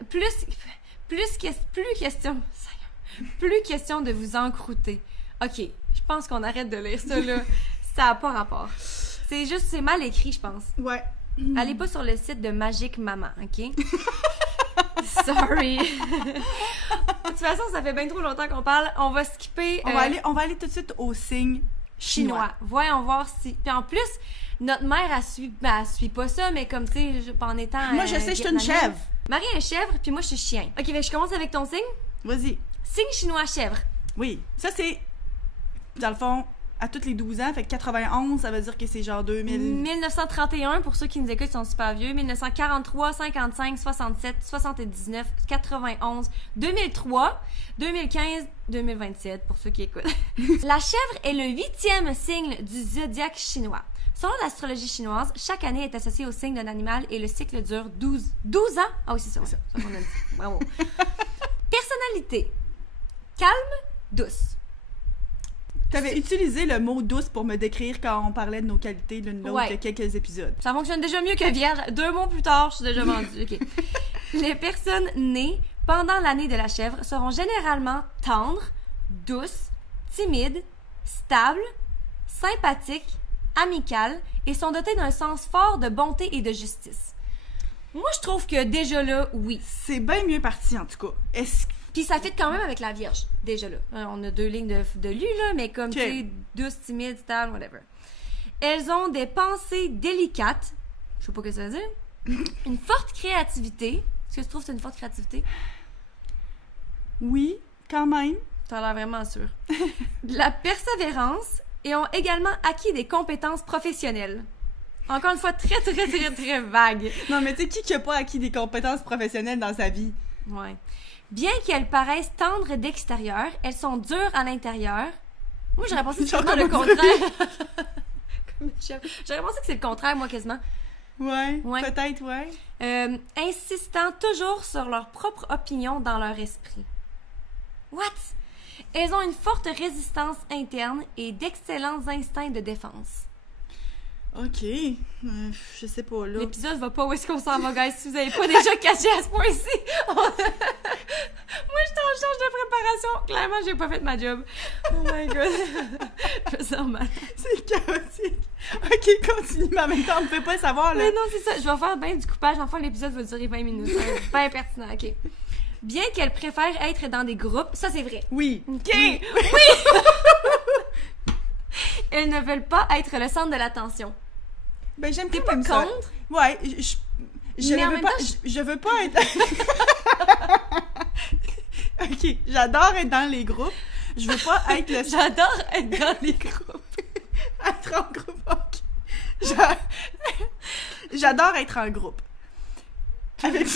plus question de vous encrouter. OK, je pense qu'on arrête de lire ça, là. Ça n'a pas rapport. C'est mal écrit, je pense. Ouais. Allez pas sur le site de Magique Maman, OK? Sorry. De toute façon, ça fait bien trop longtemps qu'on parle. On va skipper... On va aller tout de suite au signe chinois. Voyons voir si... Puis en plus, notre mère, elle suit pas ça, mais comme, tu sais, en étant... Moi, je sais, je suis une chèvre. Marie est chèvre, puis moi, je suis chien. OK, je commence avec ton signe. Vas-y. Signe chinois chèvre. Oui. Ça, c'est, dans le fond, à tous les 12 ans. Fait que 91, ça veut dire que c'est genre 2000... 1931, pour ceux qui nous écoutent, ils sont super vieux. 1943, 55, 67, 79, 91, 2003, 2015, 2027, pour ceux qui écoutent. La chèvre est le 8e signe du zodiaque chinois. Selon l'astrologie chinoise, chaque année est associée au signe d'un animal et le cycle dure 12 ans. Ah oui, c'est ça. Ça qu'on a dit. Bravo. Personnalité. Calme, douce. T'avais utilisé le mot douce pour me décrire quand on parlait de nos qualités l'une l'autre il y a quelques épisodes. Ça fonctionne déjà mieux que vierge. 2 mots plus tard, je suis déjà vendue. OK. Les personnes nées pendant l'année de la chèvre seront généralement tendres, douces, timides, stables, sympathiques, amicales et sont dotées d'un sens fort de bonté et de justice. Moi, je trouve que déjà là, oui. C'est bien mieux parti, en tout cas. Puis ça fit quand même avec la Vierge, déjà là. On a 2 lignes de lui, là, mais comme, tu sais, douce, timide, stable, whatever. Elles ont des pensées délicates. Je sais pas ce que ça veut dire. Une forte créativité. Est-ce que tu trouves que c'est une forte créativité? Oui, quand même. T'as l'air vraiment sûr. De la persévérance et ont également acquis des compétences professionnelles. Encore une fois, très, très, très, très vague. Non, mais tu sais, qui n'a pas acquis des compétences professionnelles dans sa vie? Ouais. Bien qu'elles paraissent tendres d'extérieur, elles sont dures à l'intérieur. Moi, j'aurais pensé que c'est le contraire. J'aurais pensé que c'est le contraire, moi, quasiment. Ouais. Peut-être, ouais. Insistant toujours sur leur propre opinion dans leur esprit. What? Elles ont une forte résistance interne et d'excellents instincts de défense. OK. Je sais pas, là. L'épisode va pas où est-ce qu'on s'en va, guys, si vous avez pas déjà catché à ce point-ci. Moi, j'étais en charge de préparation. Clairement, j'ai pas fait ma job. Oh my God. Je me sens mal. C'est chaotique. OK, continue, mais en même temps, on ne peut pas savoir, là. Mais non, c'est ça. Je vais faire bien du coupage. Enfin, l'épisode va durer 20 minutes. C'est bien pertinent, OK. Bien qu'elles préfèrent être dans des groupes, ça, c'est vrai. Oui. OK. Oui. Elles ne veulent pas être le centre de l'attention. Ben, j'aime T'es quand pas même ça. contre? Ouais, je veux pas être... OK, j'adore être dans les groupes. Je veux pas être le... J'adore être dans les groupes. Être en groupe, OK. J'adore être en groupe. Avec...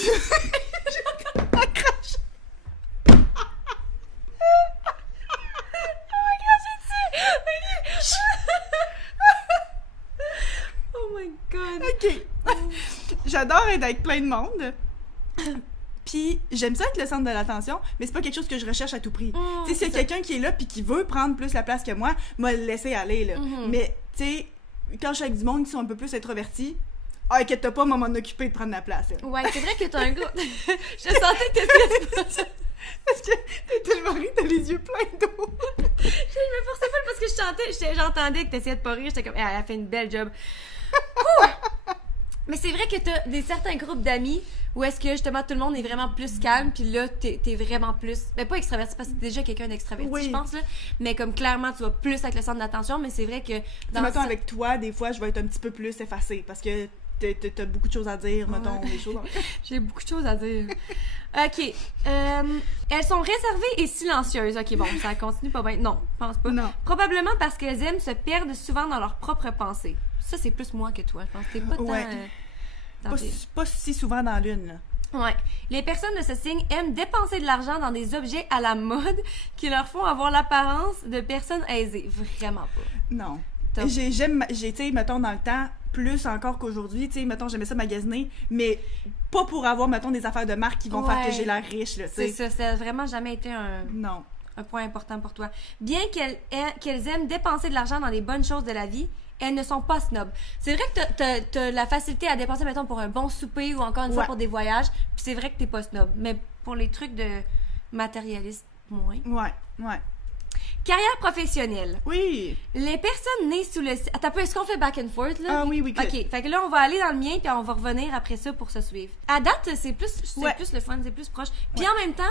Oh my God. OK. J'adore être avec plein de monde. Puis j'aime ça être le centre de l'attention, mais c'est pas quelque chose que je recherche à tout prix. Tu sais, s'il y a quelqu'un qui est là puis qui veut prendre plus la place que moi le laisser aller, là. Mais, tu sais, quand je suis avec du monde qui sont un peu plus introvertis, inquiète-toi pas, moi, m'en occuper de prendre la place, là. Ouais, c'est vrai que t'as un gros... Je sentais que t'étais... Parce que t'es tellement ri, t'as les yeux pleins d'eau. Je me forçais pas parce que j'entendais que t'essayais de pas rire. J'étais comme, elle a fait une belle job. Mais c'est vrai que t'as certains groupes d'amis où est-ce que justement tout le monde est vraiment plus calme, puis là t'es vraiment plus, mais pas extraverti parce que t'es déjà quelqu'un d'extraverti, je pense là, mais comme clairement tu vas plus être le centre d'attention, mais c'est vrai que mettons avec toi, des fois je vais être un petit peu plus effacée parce que t'as beaucoup de choses à dire, mettons, des choses. J'ai beaucoup de choses à dire. OK. Elles sont réservées et silencieuses. OK, bon, ça continue pas bien. Non, je pense pas. Non. Probablement parce qu'elles aiment se perdre souvent dans leurs propres pensées. Ça, c'est plus moi que toi. Je pense que t'es pas tant... pas si souvent dans l'une, là. Ouais. Les personnes de ce signe aiment dépenser de l'argent dans des objets à la mode qui leur font avoir l'apparence de personnes aisées. Vraiment pas. Non. J'ai, tu sais, mettons, dans le temps, plus encore qu'aujourd'hui, tu sais, mettons, j'aimais ça magasiner, mais pas pour avoir, mettons, des affaires de marque qui vont faire que j'ai l'air riche, là, tu sais. C'est ça, ça a vraiment jamais été un point important pour toi. Bien qu'elles aiment dépenser de l'argent dans les bonnes choses de la vie, elles ne sont pas snobs. C'est vrai que t'as la facilité à dépenser, mettons, pour un bon souper ou encore une fois pour des voyages, puis c'est vrai que t'es pas snob, mais pour les trucs de matérialiste, moins. Ouais. Carrière professionnelle. Oui. Les personnes nées sous le... Attends un peu, est-ce qu'on fait back and forth, là? Ah oui, good. OK, fait que là, on va aller dans le mien, puis on va revenir après ça pour se suivre. À date, c'est plus le fun, c'est plus proche. Puis en même temps,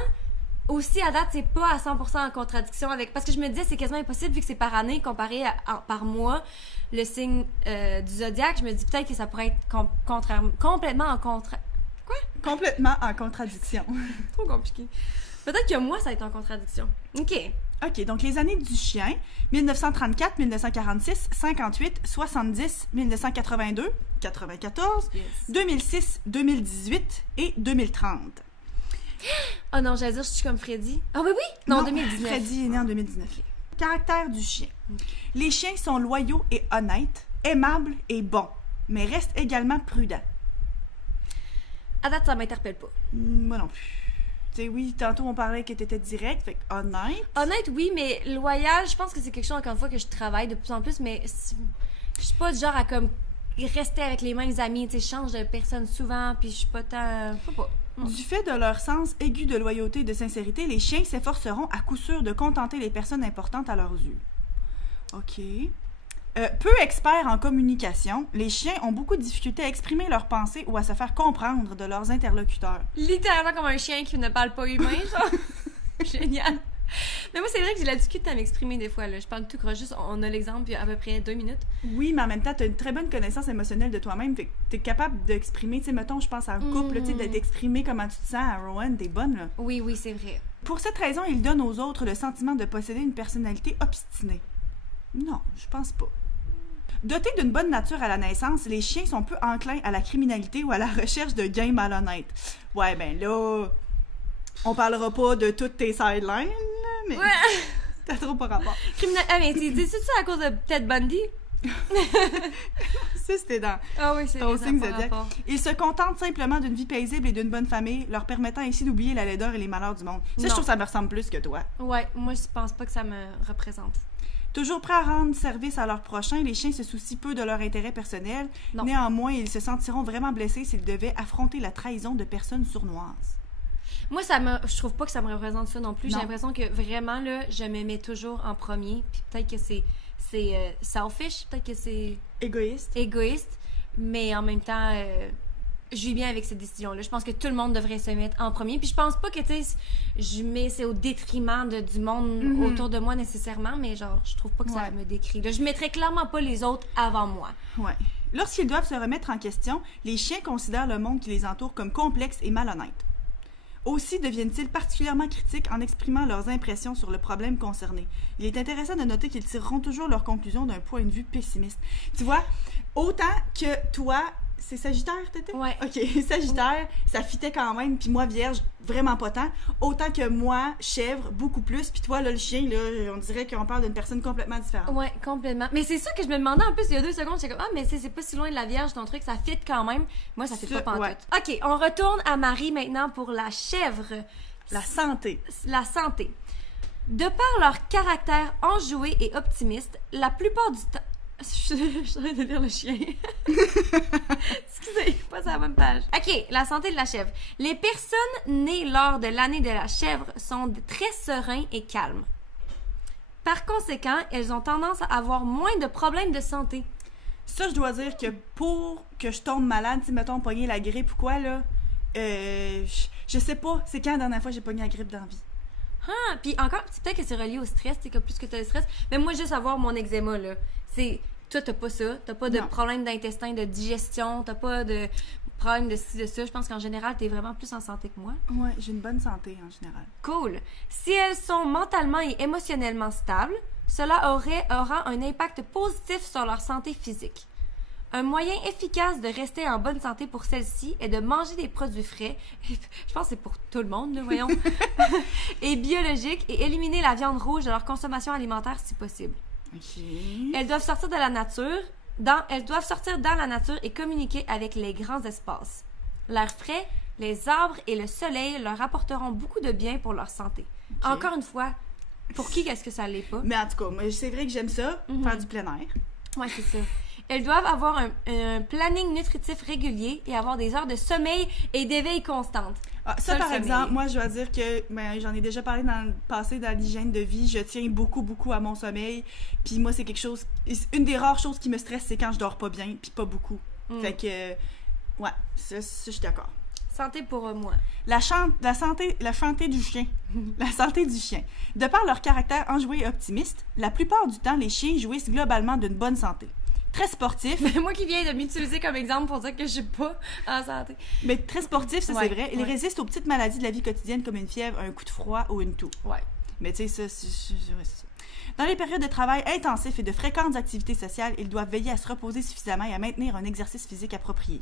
aussi, à date, c'est pas à 100% en contradiction avec... Parce que je me disais, c'est quasiment impossible, vu que c'est par année, comparé par mois, le signe du zodiaque. Je me dis peut-être que ça pourrait être complètement en Complètement en contradiction. Trop compliqué. Peut-être que moi, ça va être en contradiction. OK. OK, donc les années du chien, 1934, 1946, 58, 70, 1982, 94, 2006, 2018 et 2030. Oh non, j'allais dire, je suis comme Freddy. Ah oui, oui? Non, 2019. Freddy est né en 2019. Caractère du chien. Les chiens sont loyaux et honnêtes, aimables et bons, mais restent également prudents. À date, ça m'interpelle pas. Moi non plus. Tu sais, oui, tantôt on parlait que t'étais direct, fait que honnête. Honnête, oui, mais loyal, je pense que c'est quelque chose, encore une fois, que je travaille de plus en plus, mais je suis pas du genre à comme rester avec les mêmes amis, tu sais, je change de personne souvent, puis je suis pas tant... Je sais pas. Du fait de leur sens aigu de loyauté et de sincérité, les chiens s'efforceront à coup sûr de contenter les personnes importantes à leurs yeux. OK. Peu experts en communication, les chiens ont beaucoup de difficultés à exprimer leurs pensées ou à se faire comprendre de leurs interlocuteurs. Littéralement comme un chien qui ne parle pas humain, genre. Génial. Mais moi, c'est vrai que j'ai la difficulté à m'exprimer des fois, là. Je parle tout croche, juste, on a l'exemple, puis à peu près 2 minutes. Oui, mais en même temps, t'as une très bonne connaissance émotionnelle de toi-même, fait que t'es capable d'exprimer, tu sais, mettons, je pense à un couple, tu sais, d'exprimer comment tu te sens à Rowan, t'es bonne, là. Oui, oui, c'est vrai. Pour cette raison, ils donnent aux autres le sentiment de posséder une personnalité obstinée. Non, je pense pas. Dotés d'une bonne nature à la naissance, les chiens sont peu enclins à la criminalité ou à la recherche de gains malhonnêtes. Ouais, ben là, on parlera pas de toutes tes sidelines, là, mais t'as trop pas rapport. Ah, mais dis-tu ça à cause de Ted Bundy? Ça, c'était dans Ah oui, c'est ton ça, signe par zodiaque. rapport. Ils se contentent simplement d'une vie paisible et d'une bonne famille, leur permettant ainsi d'oublier la laideur et les malheurs du monde. Ça, Non. je trouve que ça me ressemble plus que toi. Ouais, moi, je pense pas que ça me représente. Toujours prêts à rendre service à leurs prochains, les chiens se soucient peu de leur intérêt personnel. Non. Néanmoins, ils se sentiront vraiment blessés s'ils devaient affronter la trahison de personnes sournoises. Moi, je trouve pas que ça me représente ça non plus. Non. J'ai l'impression que vraiment, là, je me mets toujours en premier. Puis peut-être que c'est selfish, peut-être que c'est Égoïste. égoïste, mais en même temps, je vis bien avec cette décision-là. Je pense que tout le monde devrait se mettre en premier. Puis je pense pas que, tu sais, c'est au détriment du monde autour de moi nécessairement, mais genre, je trouve pas que ça me décrit. Là, je mettrais clairement pas les autres avant moi. Ouais. Lorsqu'ils doivent se remettre en question, les chiens considèrent le monde qui les entoure comme complexe et malhonnête. Aussi deviennent-ils particulièrement critiques en exprimant leurs impressions sur le problème concerné. Il est intéressant de noter qu'ils tireront toujours leurs conclusions d'un point de vue pessimiste. Tu vois, autant que toi, c'est Sagittaire, t'étais? Ouais. OK, Sagittaire, ça fitait quand même, puis moi, Vierge, vraiment pas tant. Autant que moi, Chèvre, beaucoup plus, puis toi, là, le chien, là, on dirait qu'on parle d'une personne complètement différente. Ouais, complètement. Mais c'est ça que je me demandais en plus il y a 2 secondes. J'étais comme, ah, mais c'est pas si loin de la Vierge, ton truc, ça fit quand même. Moi, ça fit pas pantoute. Ouais. OK, on retourne à Marie maintenant pour la chèvre. La santé. La santé. De par leur caractère enjoué et optimiste, la plupart du temps... Je suis en train de lire le chien. Excusez, pas sur la bonne page. OK, la santé de la chèvre. Les personnes nées lors de l'année de la chèvre sont très sereins et calmes. Par conséquent, elles ont tendance à avoir moins de problèmes de santé. Ça, je dois dire que pour que je tombe malade, si mettons pogner la grippe ou quoi, là, je sais pas, c'est quand la dernière fois j'ai pogné la grippe dans la vie. Ah, puis encore, c'est peut-être que c'est relié au stress, tu sais, que plus que t'as de stress. Mais moi, juste avoir mon eczéma, là, c'est... Toi, t'as pas ça. T'as pas de problème d'intestin, de digestion. T'as pas de problème de ci, de ça. Je pense qu'en général, t'es vraiment plus en santé que moi. Ouais, j'ai une bonne santé en général. Cool. Si elles sont mentalement et émotionnellement stables, cela aura un impact positif sur leur santé physique. Un moyen efficace de rester en bonne santé pour celles-ci est de manger des produits frais, je pense que c'est pour tout le monde, là, voyons, et biologiques, et éliminer la viande rouge de leur consommation alimentaire si possible. Okay. Elles doivent sortir de la nature, elles doivent sortir dans la nature et communiquer avec les grands espaces. L'air frais, les arbres et le soleil leur apporteront beaucoup de bien pour leur santé. Okay. Encore une fois, pour qui est-ce que ça l'est pas? Mais en tout cas, moi, c'est vrai que j'aime ça, faire du plein air. Ouais, c'est ça. Elles doivent avoir un planning nutritif régulier et avoir des heures de sommeil et d'éveil constantes. Ah, ça, le par sommeil. exemple, moi, je dois dire que j'en ai déjà parlé dans le passé dans l'hygiène de vie. Je tiens beaucoup, beaucoup à mon sommeil. Puis moi, c'est quelque chose... Une des rares choses qui me stresse, c'est quand je dors pas bien, puis pas beaucoup. Fait que... Ouais, ça, je suis d'accord. Santé pour moi. La santé du chien. La santé du chien. De par leur caractère enjoué et optimiste, la plupart du temps, les chiens jouissent globalement d'une bonne santé. Très sportifs. Moi qui viens de m'utiliser comme exemple pour dire que je suis pas en santé. Mais très sportifs, ça Ouais, c'est vrai. Ils ouais. résistent aux petites maladies de la vie quotidienne comme une fièvre, un coup de froid ou une toux. Ouais. Mais tu sais, ça, c'est ça. Dans les périodes de travail intensifs et de fréquentes activités sociales, ils doivent veiller à se reposer suffisamment et à maintenir un exercice physique approprié.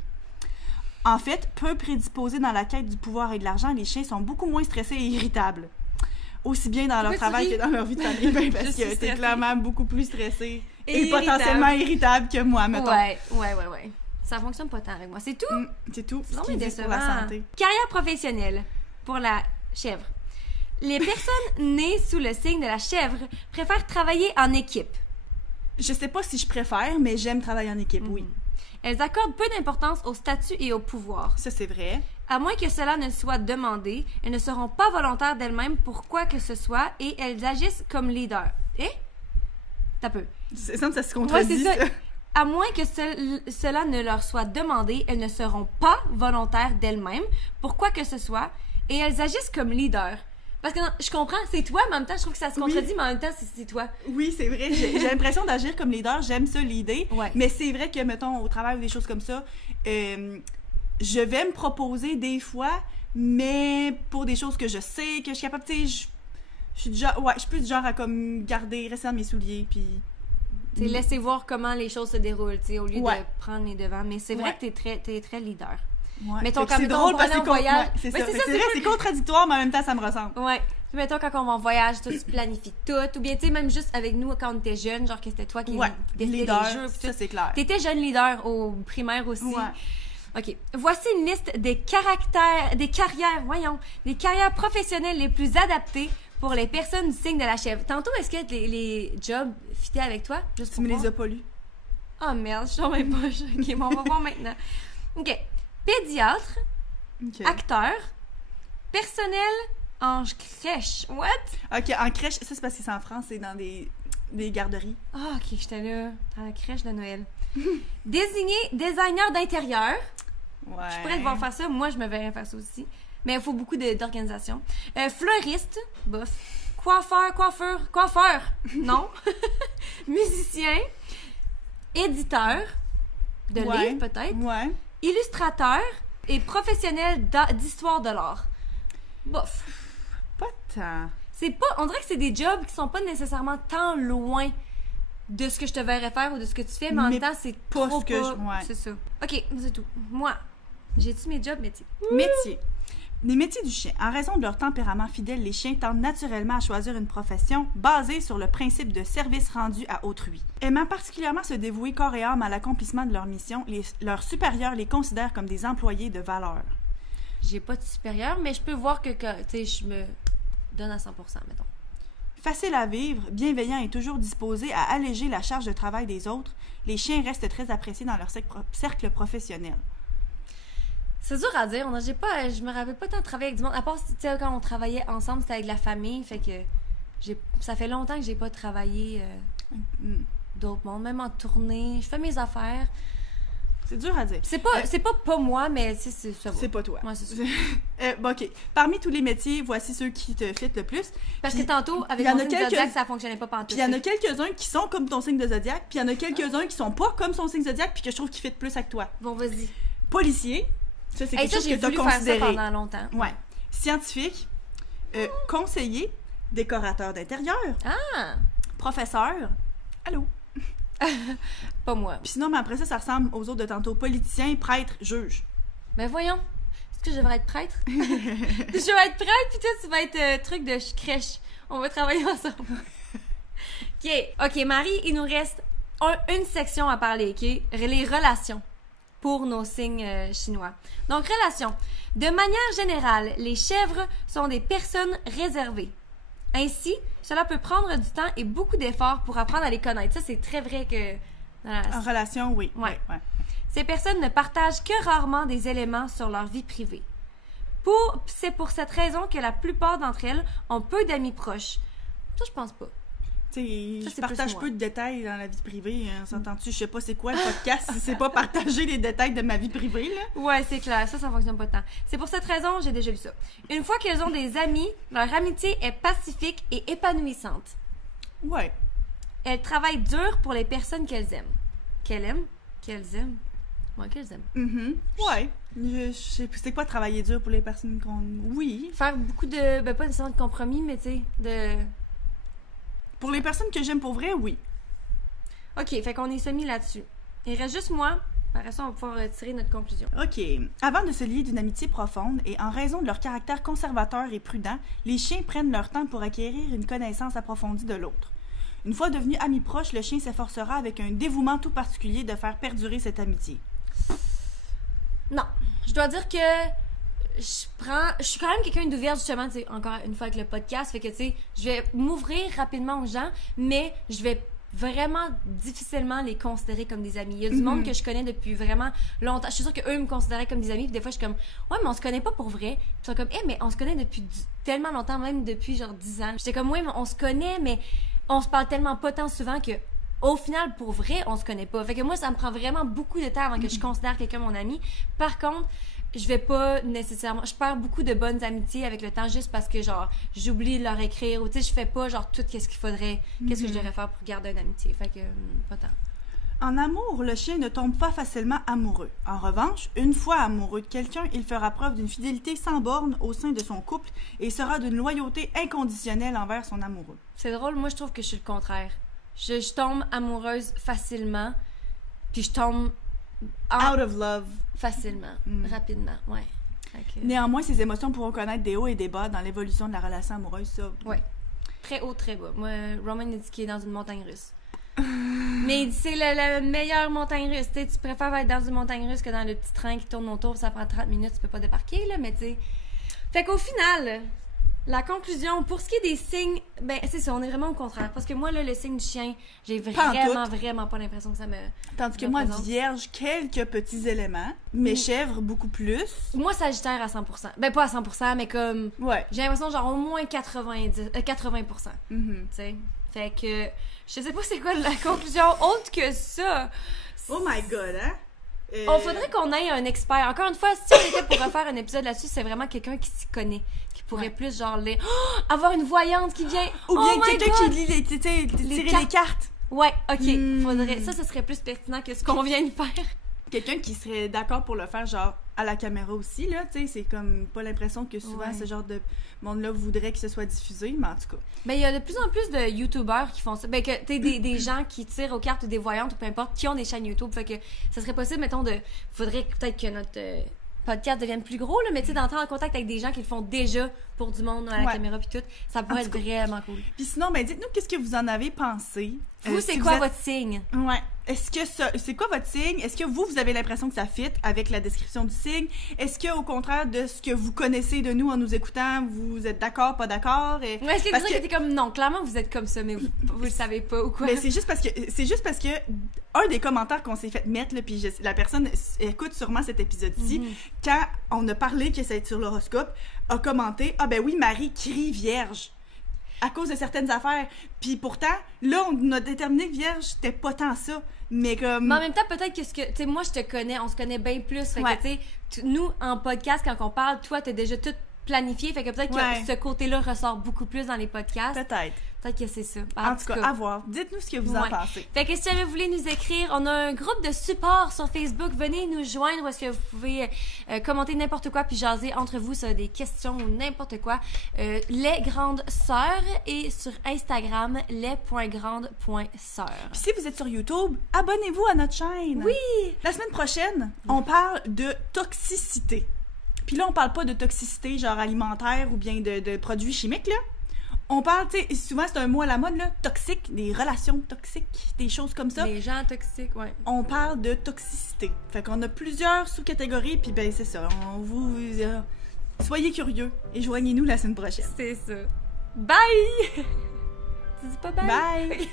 En fait, peu prédisposés dans la quête du pouvoir et de l'argent, les chiens sont beaucoup moins stressés et irritables. Aussi bien dans leur Pourquoi tu travail ris? que dans leur vie de famille, ben, parce Je suis que t'es stressée. clairement beaucoup plus stressé et Irritable. potentiellement irritable que moi, mettons. Ouais. Ça fonctionne pas tant avec moi. C'est tout. C'est tout. Non, Ce qu'ils mais disent pour la décevant. santé. Carrière professionnelle pour la chèvre. Les personnes nées sous le signe de la chèvre préfèrent travailler en équipe. Je sais pas si je préfère, mais j'aime travailler en équipe, oui. Elles accordent peu d'importance au statut et au pouvoir. Ça, c'est vrai. À moins que cela ne soit demandé, elles ne seront pas volontaires d'elles-mêmes pour quoi que ce soit et elles agissent comme leaders. T'as peu. Ça semble que ça se Ouais, contredit, c'est ça. ça. À moins que cela ne leur soit demandé, elles ne seront pas volontaires d'elles-mêmes pour quoi que ce soit et elles agissent comme leaders. Parce que non, je comprends, c'est toi, mais en même temps, je trouve que ça se contredit, mais en même temps, c'est toi. Oui, c'est vrai. J'ai l'impression d'agir comme leader. J'aime ça, l'idée. Ouais. Mais c'est vrai que, mettons, au travail ou des choses comme ça, je vais me proposer des fois, mais pour des choses que je sais, que je suis capable, tu sais, je suis du genre, ouais, je suis plus du genre à comme garder, rester dans mes souliers, puis... Tu sais, laisser voir comment les choses se déroulent, tu sais, au lieu Ouais. de prendre les devants. Mais c'est vrai Ouais. que t'es très leader. Ouais. Mettons, Fait que quand c'est mettons, drôle on parce va que aller en voyage. ouais, c'est Ouais, ça. c'est Fait ça, que c'est c'est vrai, c'est contradictoire, mais en même temps, ça me ressemble. Ouais. Puis mettons, quand on va en voyage, toi, tu planifies tout. Ou bien, tu sais, même juste avec nous, quand on était jeunes, genre que c'était toi qui Ouais, décidais leader, les jeux. Puis ça, tout. c'est clair. T'étais jeune leader au primaire aussi. Ouais. OK. Voici une liste des carrières professionnelles les plus adaptées pour les personnes du signe de la chèvre. Tantôt, est-ce que les jobs fitaient avec toi? Juste Tu pour me voir. les as pas lus. Oh merde, je suis tombée poche. OK, bon, on va voir maintenant. OK. Pédiatre, OK. acteur, personnel en crèche. What? OK, en crèche, ça, c'est parce que c'est en France, c'est dans des garderies. Ah, OK, j'étais là, dans la crèche de Noël. Désigné designer d'intérieur. Ouais. Je pourrais devoir faire ça. Moi, je me verrais faire ça aussi. Mais il faut beaucoup d'organisation. Fleuriste, bof. Coiffeur, non. Musicien. Éditeur, de Ouais. livres peut-être. Ouais. Illustrateur et professionnel d'histoire de l'art. Bof. Pas tant. C'est pas... On dirait que c'est des jobs qui sont pas nécessairement tant loin de ce que je te verrais faire ou de ce que tu fais, mais en Mais même temps, c'est pas trop ce que je- ouais. C'est ça. OK, c'est tout. Moi, j'ai-tu mes jobs métiers? Métier. Les métiers du chien. En raison de leur tempérament fidèle, les chiens tendent naturellement à choisir une profession basée sur le principe de service rendu à autrui. Aimant particulièrement se dévouer corps et âme à l'accomplissement de leur mission, leurs supérieurs les considèrent comme des employés de valeur. J'ai pas de supérieur, mais je peux voir que tu sais, je me donne à 100%, mettons. Facile à vivre, bienveillant et toujours disposé à alléger la charge de travail des autres, les chiens restent très appréciés dans leur cercle professionnel. C'est dur à dire. Je me rappelle pas tant de travailler avec du monde. À part, tu sais, quand on travaillait ensemble, c'était avec la famille. Fait que ça fait longtemps que j'ai pas travaillé d'autres mondes. Même en tournée, je fais mes affaires. C'est dur à dire. C'est pas moi, mais tu sais, ça va. C'est pas toi. Ouais, c'est ça. Bon, OK. Parmi tous les métiers, voici ceux qui te fitent le plus. Parce Puis, que tantôt, avec il y en mon a signe quelques- zodiac, ça fonctionnait pas pantoute. Puis il y en a quelques-uns qui sont comme ton signe de zodiaque, puis il y en a quelques-uns qui sont pas comme son signe zodiaque, puis que je trouve qu'ils fitent plus avec toi. Bon, vas-y. Policier, ça c'est Hey, quelque ça, chose j'ai que tu as voulu faire ça considéré. pendant longtemps. Ouais. Scientifique, conseiller, décorateur d'intérieur, Ah! professeur. Allô? Pas moi. Puis sinon, mais après ça, ça ressemble aux autres de tantôt. Politicien, prêtre, juge. Mais voyons. Est-ce que je devrais être prêtre? Je vais être prêtre, puis toi, tu vas être truc de crèche. On va travailler ensemble. OK, Marie, il nous reste une section à parler, OK? Les relations pour nos signes chinois. Donc, relations. De manière générale, les chèvres sont des personnes réservées. Ainsi, cela peut prendre du temps et beaucoup d'efforts pour apprendre à les connaître. Ça, c'est très vrai que En relation, oui. Ouais. Ouais. Ces personnes ne partagent que rarement des éléments sur leur vie privée. C'est pour cette raison que la plupart d'entre elles ont peu d'amis proches. Ça, je pense pas. Tu sais, Ça, je c'est partage plus moi. peu de détails dans la vie privée. Hein, s'entends-tu? Je sais pas c'est quoi le podcast si c'est pas partager les détails de ma vie privée, là. Ouais, c'est clair. Ça fonctionne pas tant. C'est pour cette raison, j'ai déjà lu ça. Une fois qu'elles ont des amis, leur amitié est pacifique et épanouissante. Ouais. Elles travaillent dur pour les personnes qu'elles aiment. Qu'elles aiment? Qu'elles aiment? Ouais, qu'elles aiment. Mm-hmm. Ouais. Je sais c'est quoi travailler dur pour les personnes qu'on... Oui. Faire beaucoup de... Ben, pas nécessairement de compromis, mais tu sais, de... Pour les personnes que j'aime pour vrai, oui. OK, fait qu'on est semi là-dessus. Il reste juste moi. Après ça, on va pouvoir tirer notre conclusion. OK. Avant de se lier d'une amitié profonde et en raison de leur caractère conservateur et prudent, les chiens prennent leur temps pour acquérir une connaissance approfondie de l'autre. Une fois devenu ami proche, le chien s'efforcera avec un dévouement tout particulier de faire perdurer cette amitié. Non. Je dois dire que je suis quand même quelqu'un d'ouvert, justement, tu sais, encore une fois avec le podcast, fait que, tu sais, je vais m'ouvrir rapidement aux gens, mais je vais vraiment difficilement les considérer comme des amis. Il y a du monde que je connais depuis vraiment longtemps. Je suis sûre qu'eux me considéraient comme des amis, puis des fois, je suis comme, ouais, mais on se connaît pas pour vrai. Puis ils sont comme, mais on se connaît depuis tellement longtemps, même depuis genre 10 ans. J'étais comme, ouais, mais on se connaît, mais on se parle tellement pas tant souvent que, au final, pour vrai, on se connaît pas. Fait que moi, ça me prend vraiment beaucoup de temps avant que je considère quelqu'un mon ami. Par contre, je vais pas nécessairement... Je perds beaucoup de bonnes amitiés avec le temps juste parce que, genre, j'oublie de leur écrire ou, tu sais, je fais pas, genre, tout qu'est-ce qu'il faudrait... Qu'est-ce que je devrais faire pour garder une amitié. Fait que, pas tant. En amour, le chien ne tombe pas facilement amoureux. En revanche, une fois amoureux de quelqu'un, il fera preuve d'une fidélité sans borne au sein de son couple et sera d'une loyauté inconditionnelle envers son amoureux. C'est drôle, moi, je trouve que je suis le contraire. Je tombe amoureuse facilement, puis je tombe... Out of love. Facilement, rapidement, ouais. Fait que... Néanmoins, ces émotions pourront connaître des hauts et des bas dans l'évolution de la relation amoureuse, ça. Ouais. Très haut, très bas. Moi, Roman, il dit qu'il est dans une montagne russe. Mais il dit c'est la meilleure montagne russe. Tu sais, tu préfères être dans une montagne russe que dans le petit train qui tourne autour, ça prend 30 minutes, tu peux pas débarquer, là, mais tu sais... Fait qu'au final... La conclusion, pour ce qui est des signes, ben c'est ça, on est vraiment au contraire. Parce que moi, là, le signe du chien, j'ai vraiment pas l'impression que ça me... Tandis que moi, vierge, quelques petits éléments, mais chèvre, beaucoup plus. Moi, sagittaire à 100%. Ben pas à 100%, mais comme... Ouais. J'ai l'impression genre au moins 80%. Mm-hmm. Tu sais? Fait que, je sais pas c'est quoi la conclusion autre que ça. Oh my God, hein? On faudrait qu'on ait un expert. Encore une fois, si on était pour refaire un épisode là-dessus, c'est vraiment quelqu'un qui s'y connaît. Qui pourrait plus, genre, avoir une voyante qui vient. Ou bien oh quelqu'un qui lit tirer les cartes. Ouais, ok. Faudrait. Ça serait plus pertinent que ce qu'on vient de faire. Quelqu'un qui serait d'accord pour le faire, genre, à la caméra aussi, là, tu sais, c'est comme pas l'impression que souvent ce genre de monde-là voudrait que ce soit diffusé, mais en tout cas. Ben, il y a de plus en plus de YouTubers qui font ça. Ben, que, tu sais, des gens qui tirent aux cartes ou des voyantes ou peu importe, qui ont des chaînes YouTube. Fait que ça serait possible, mettons, faudrait peut-être que notre podcast devienne plus gros, là, mais tu sais, d'entrer en contact avec des gens qui le font déjà pour du monde à la caméra puis tout, ça pourrait être vraiment cool. Puis sinon, ben, dites-nous qu'est-ce que vous en avez pensé. Vous, c'est quoi votre signe? Ouais. Est-ce que c'est quoi votre signe? Est-ce que vous avez l'impression que ça fit avec la description du signe? Est-ce que, au contraire de ce que vous connaissez de nous en nous écoutant, vous êtes d'accord, pas d'accord? Ouais, est-ce que vous êtes comme, non, clairement, vous êtes comme ça, mais vous le savez pas ou quoi? Mais c'est juste parce que un des commentaires qu'on s'est fait mettre, là, puis la personne écoute sûrement cet épisode-ci, quand on a parlé que c'est sur l'horoscope, a commenté « Ah ben oui, Marie crie vierge ». À cause de certaines affaires. Puis pourtant, là, on a déterminé que vierge, c'était pas tant ça. Mais comme... Mais en même temps, peut-être que tu sais, moi, je te connais, on se connaît bien plus. Fait que, tu sais, nous, en podcast, quand on parle, toi, t'as déjà tout planifié. Fait que peut-être que ce côté-là ressort beaucoup plus dans les podcasts. Peut-être. Peut-être que c'est ça. En tout cas, à voir. Dites-nous ce que vous en pensez. Fait que si jamais vous voulez nous écrire, on a un groupe de support sur Facebook. Venez nous joindre où est-ce que vous pouvez commenter n'importe quoi puis jaser entre vous sur des questions ou n'importe quoi. Les Grandes Sœurs et sur Instagram, les.grandes.sœurs. Puis si vous êtes sur YouTube, abonnez-vous à notre chaîne. Oui! La semaine prochaine, on parle de toxicité. Puis là, on parle pas de toxicité genre alimentaire ou bien de produits chimiques, là. On parle, tu sais, souvent c'est un mot à la mode, là, toxique, des relations toxiques, des choses comme ça. Les gens toxiques, ouais. On parle de toxicité. Fait qu'on a plusieurs sous-catégories, puis ben c'est ça. Soyez curieux et joignez-nous la semaine prochaine. C'est ça. Bye! Tu dis pas bye? Bye!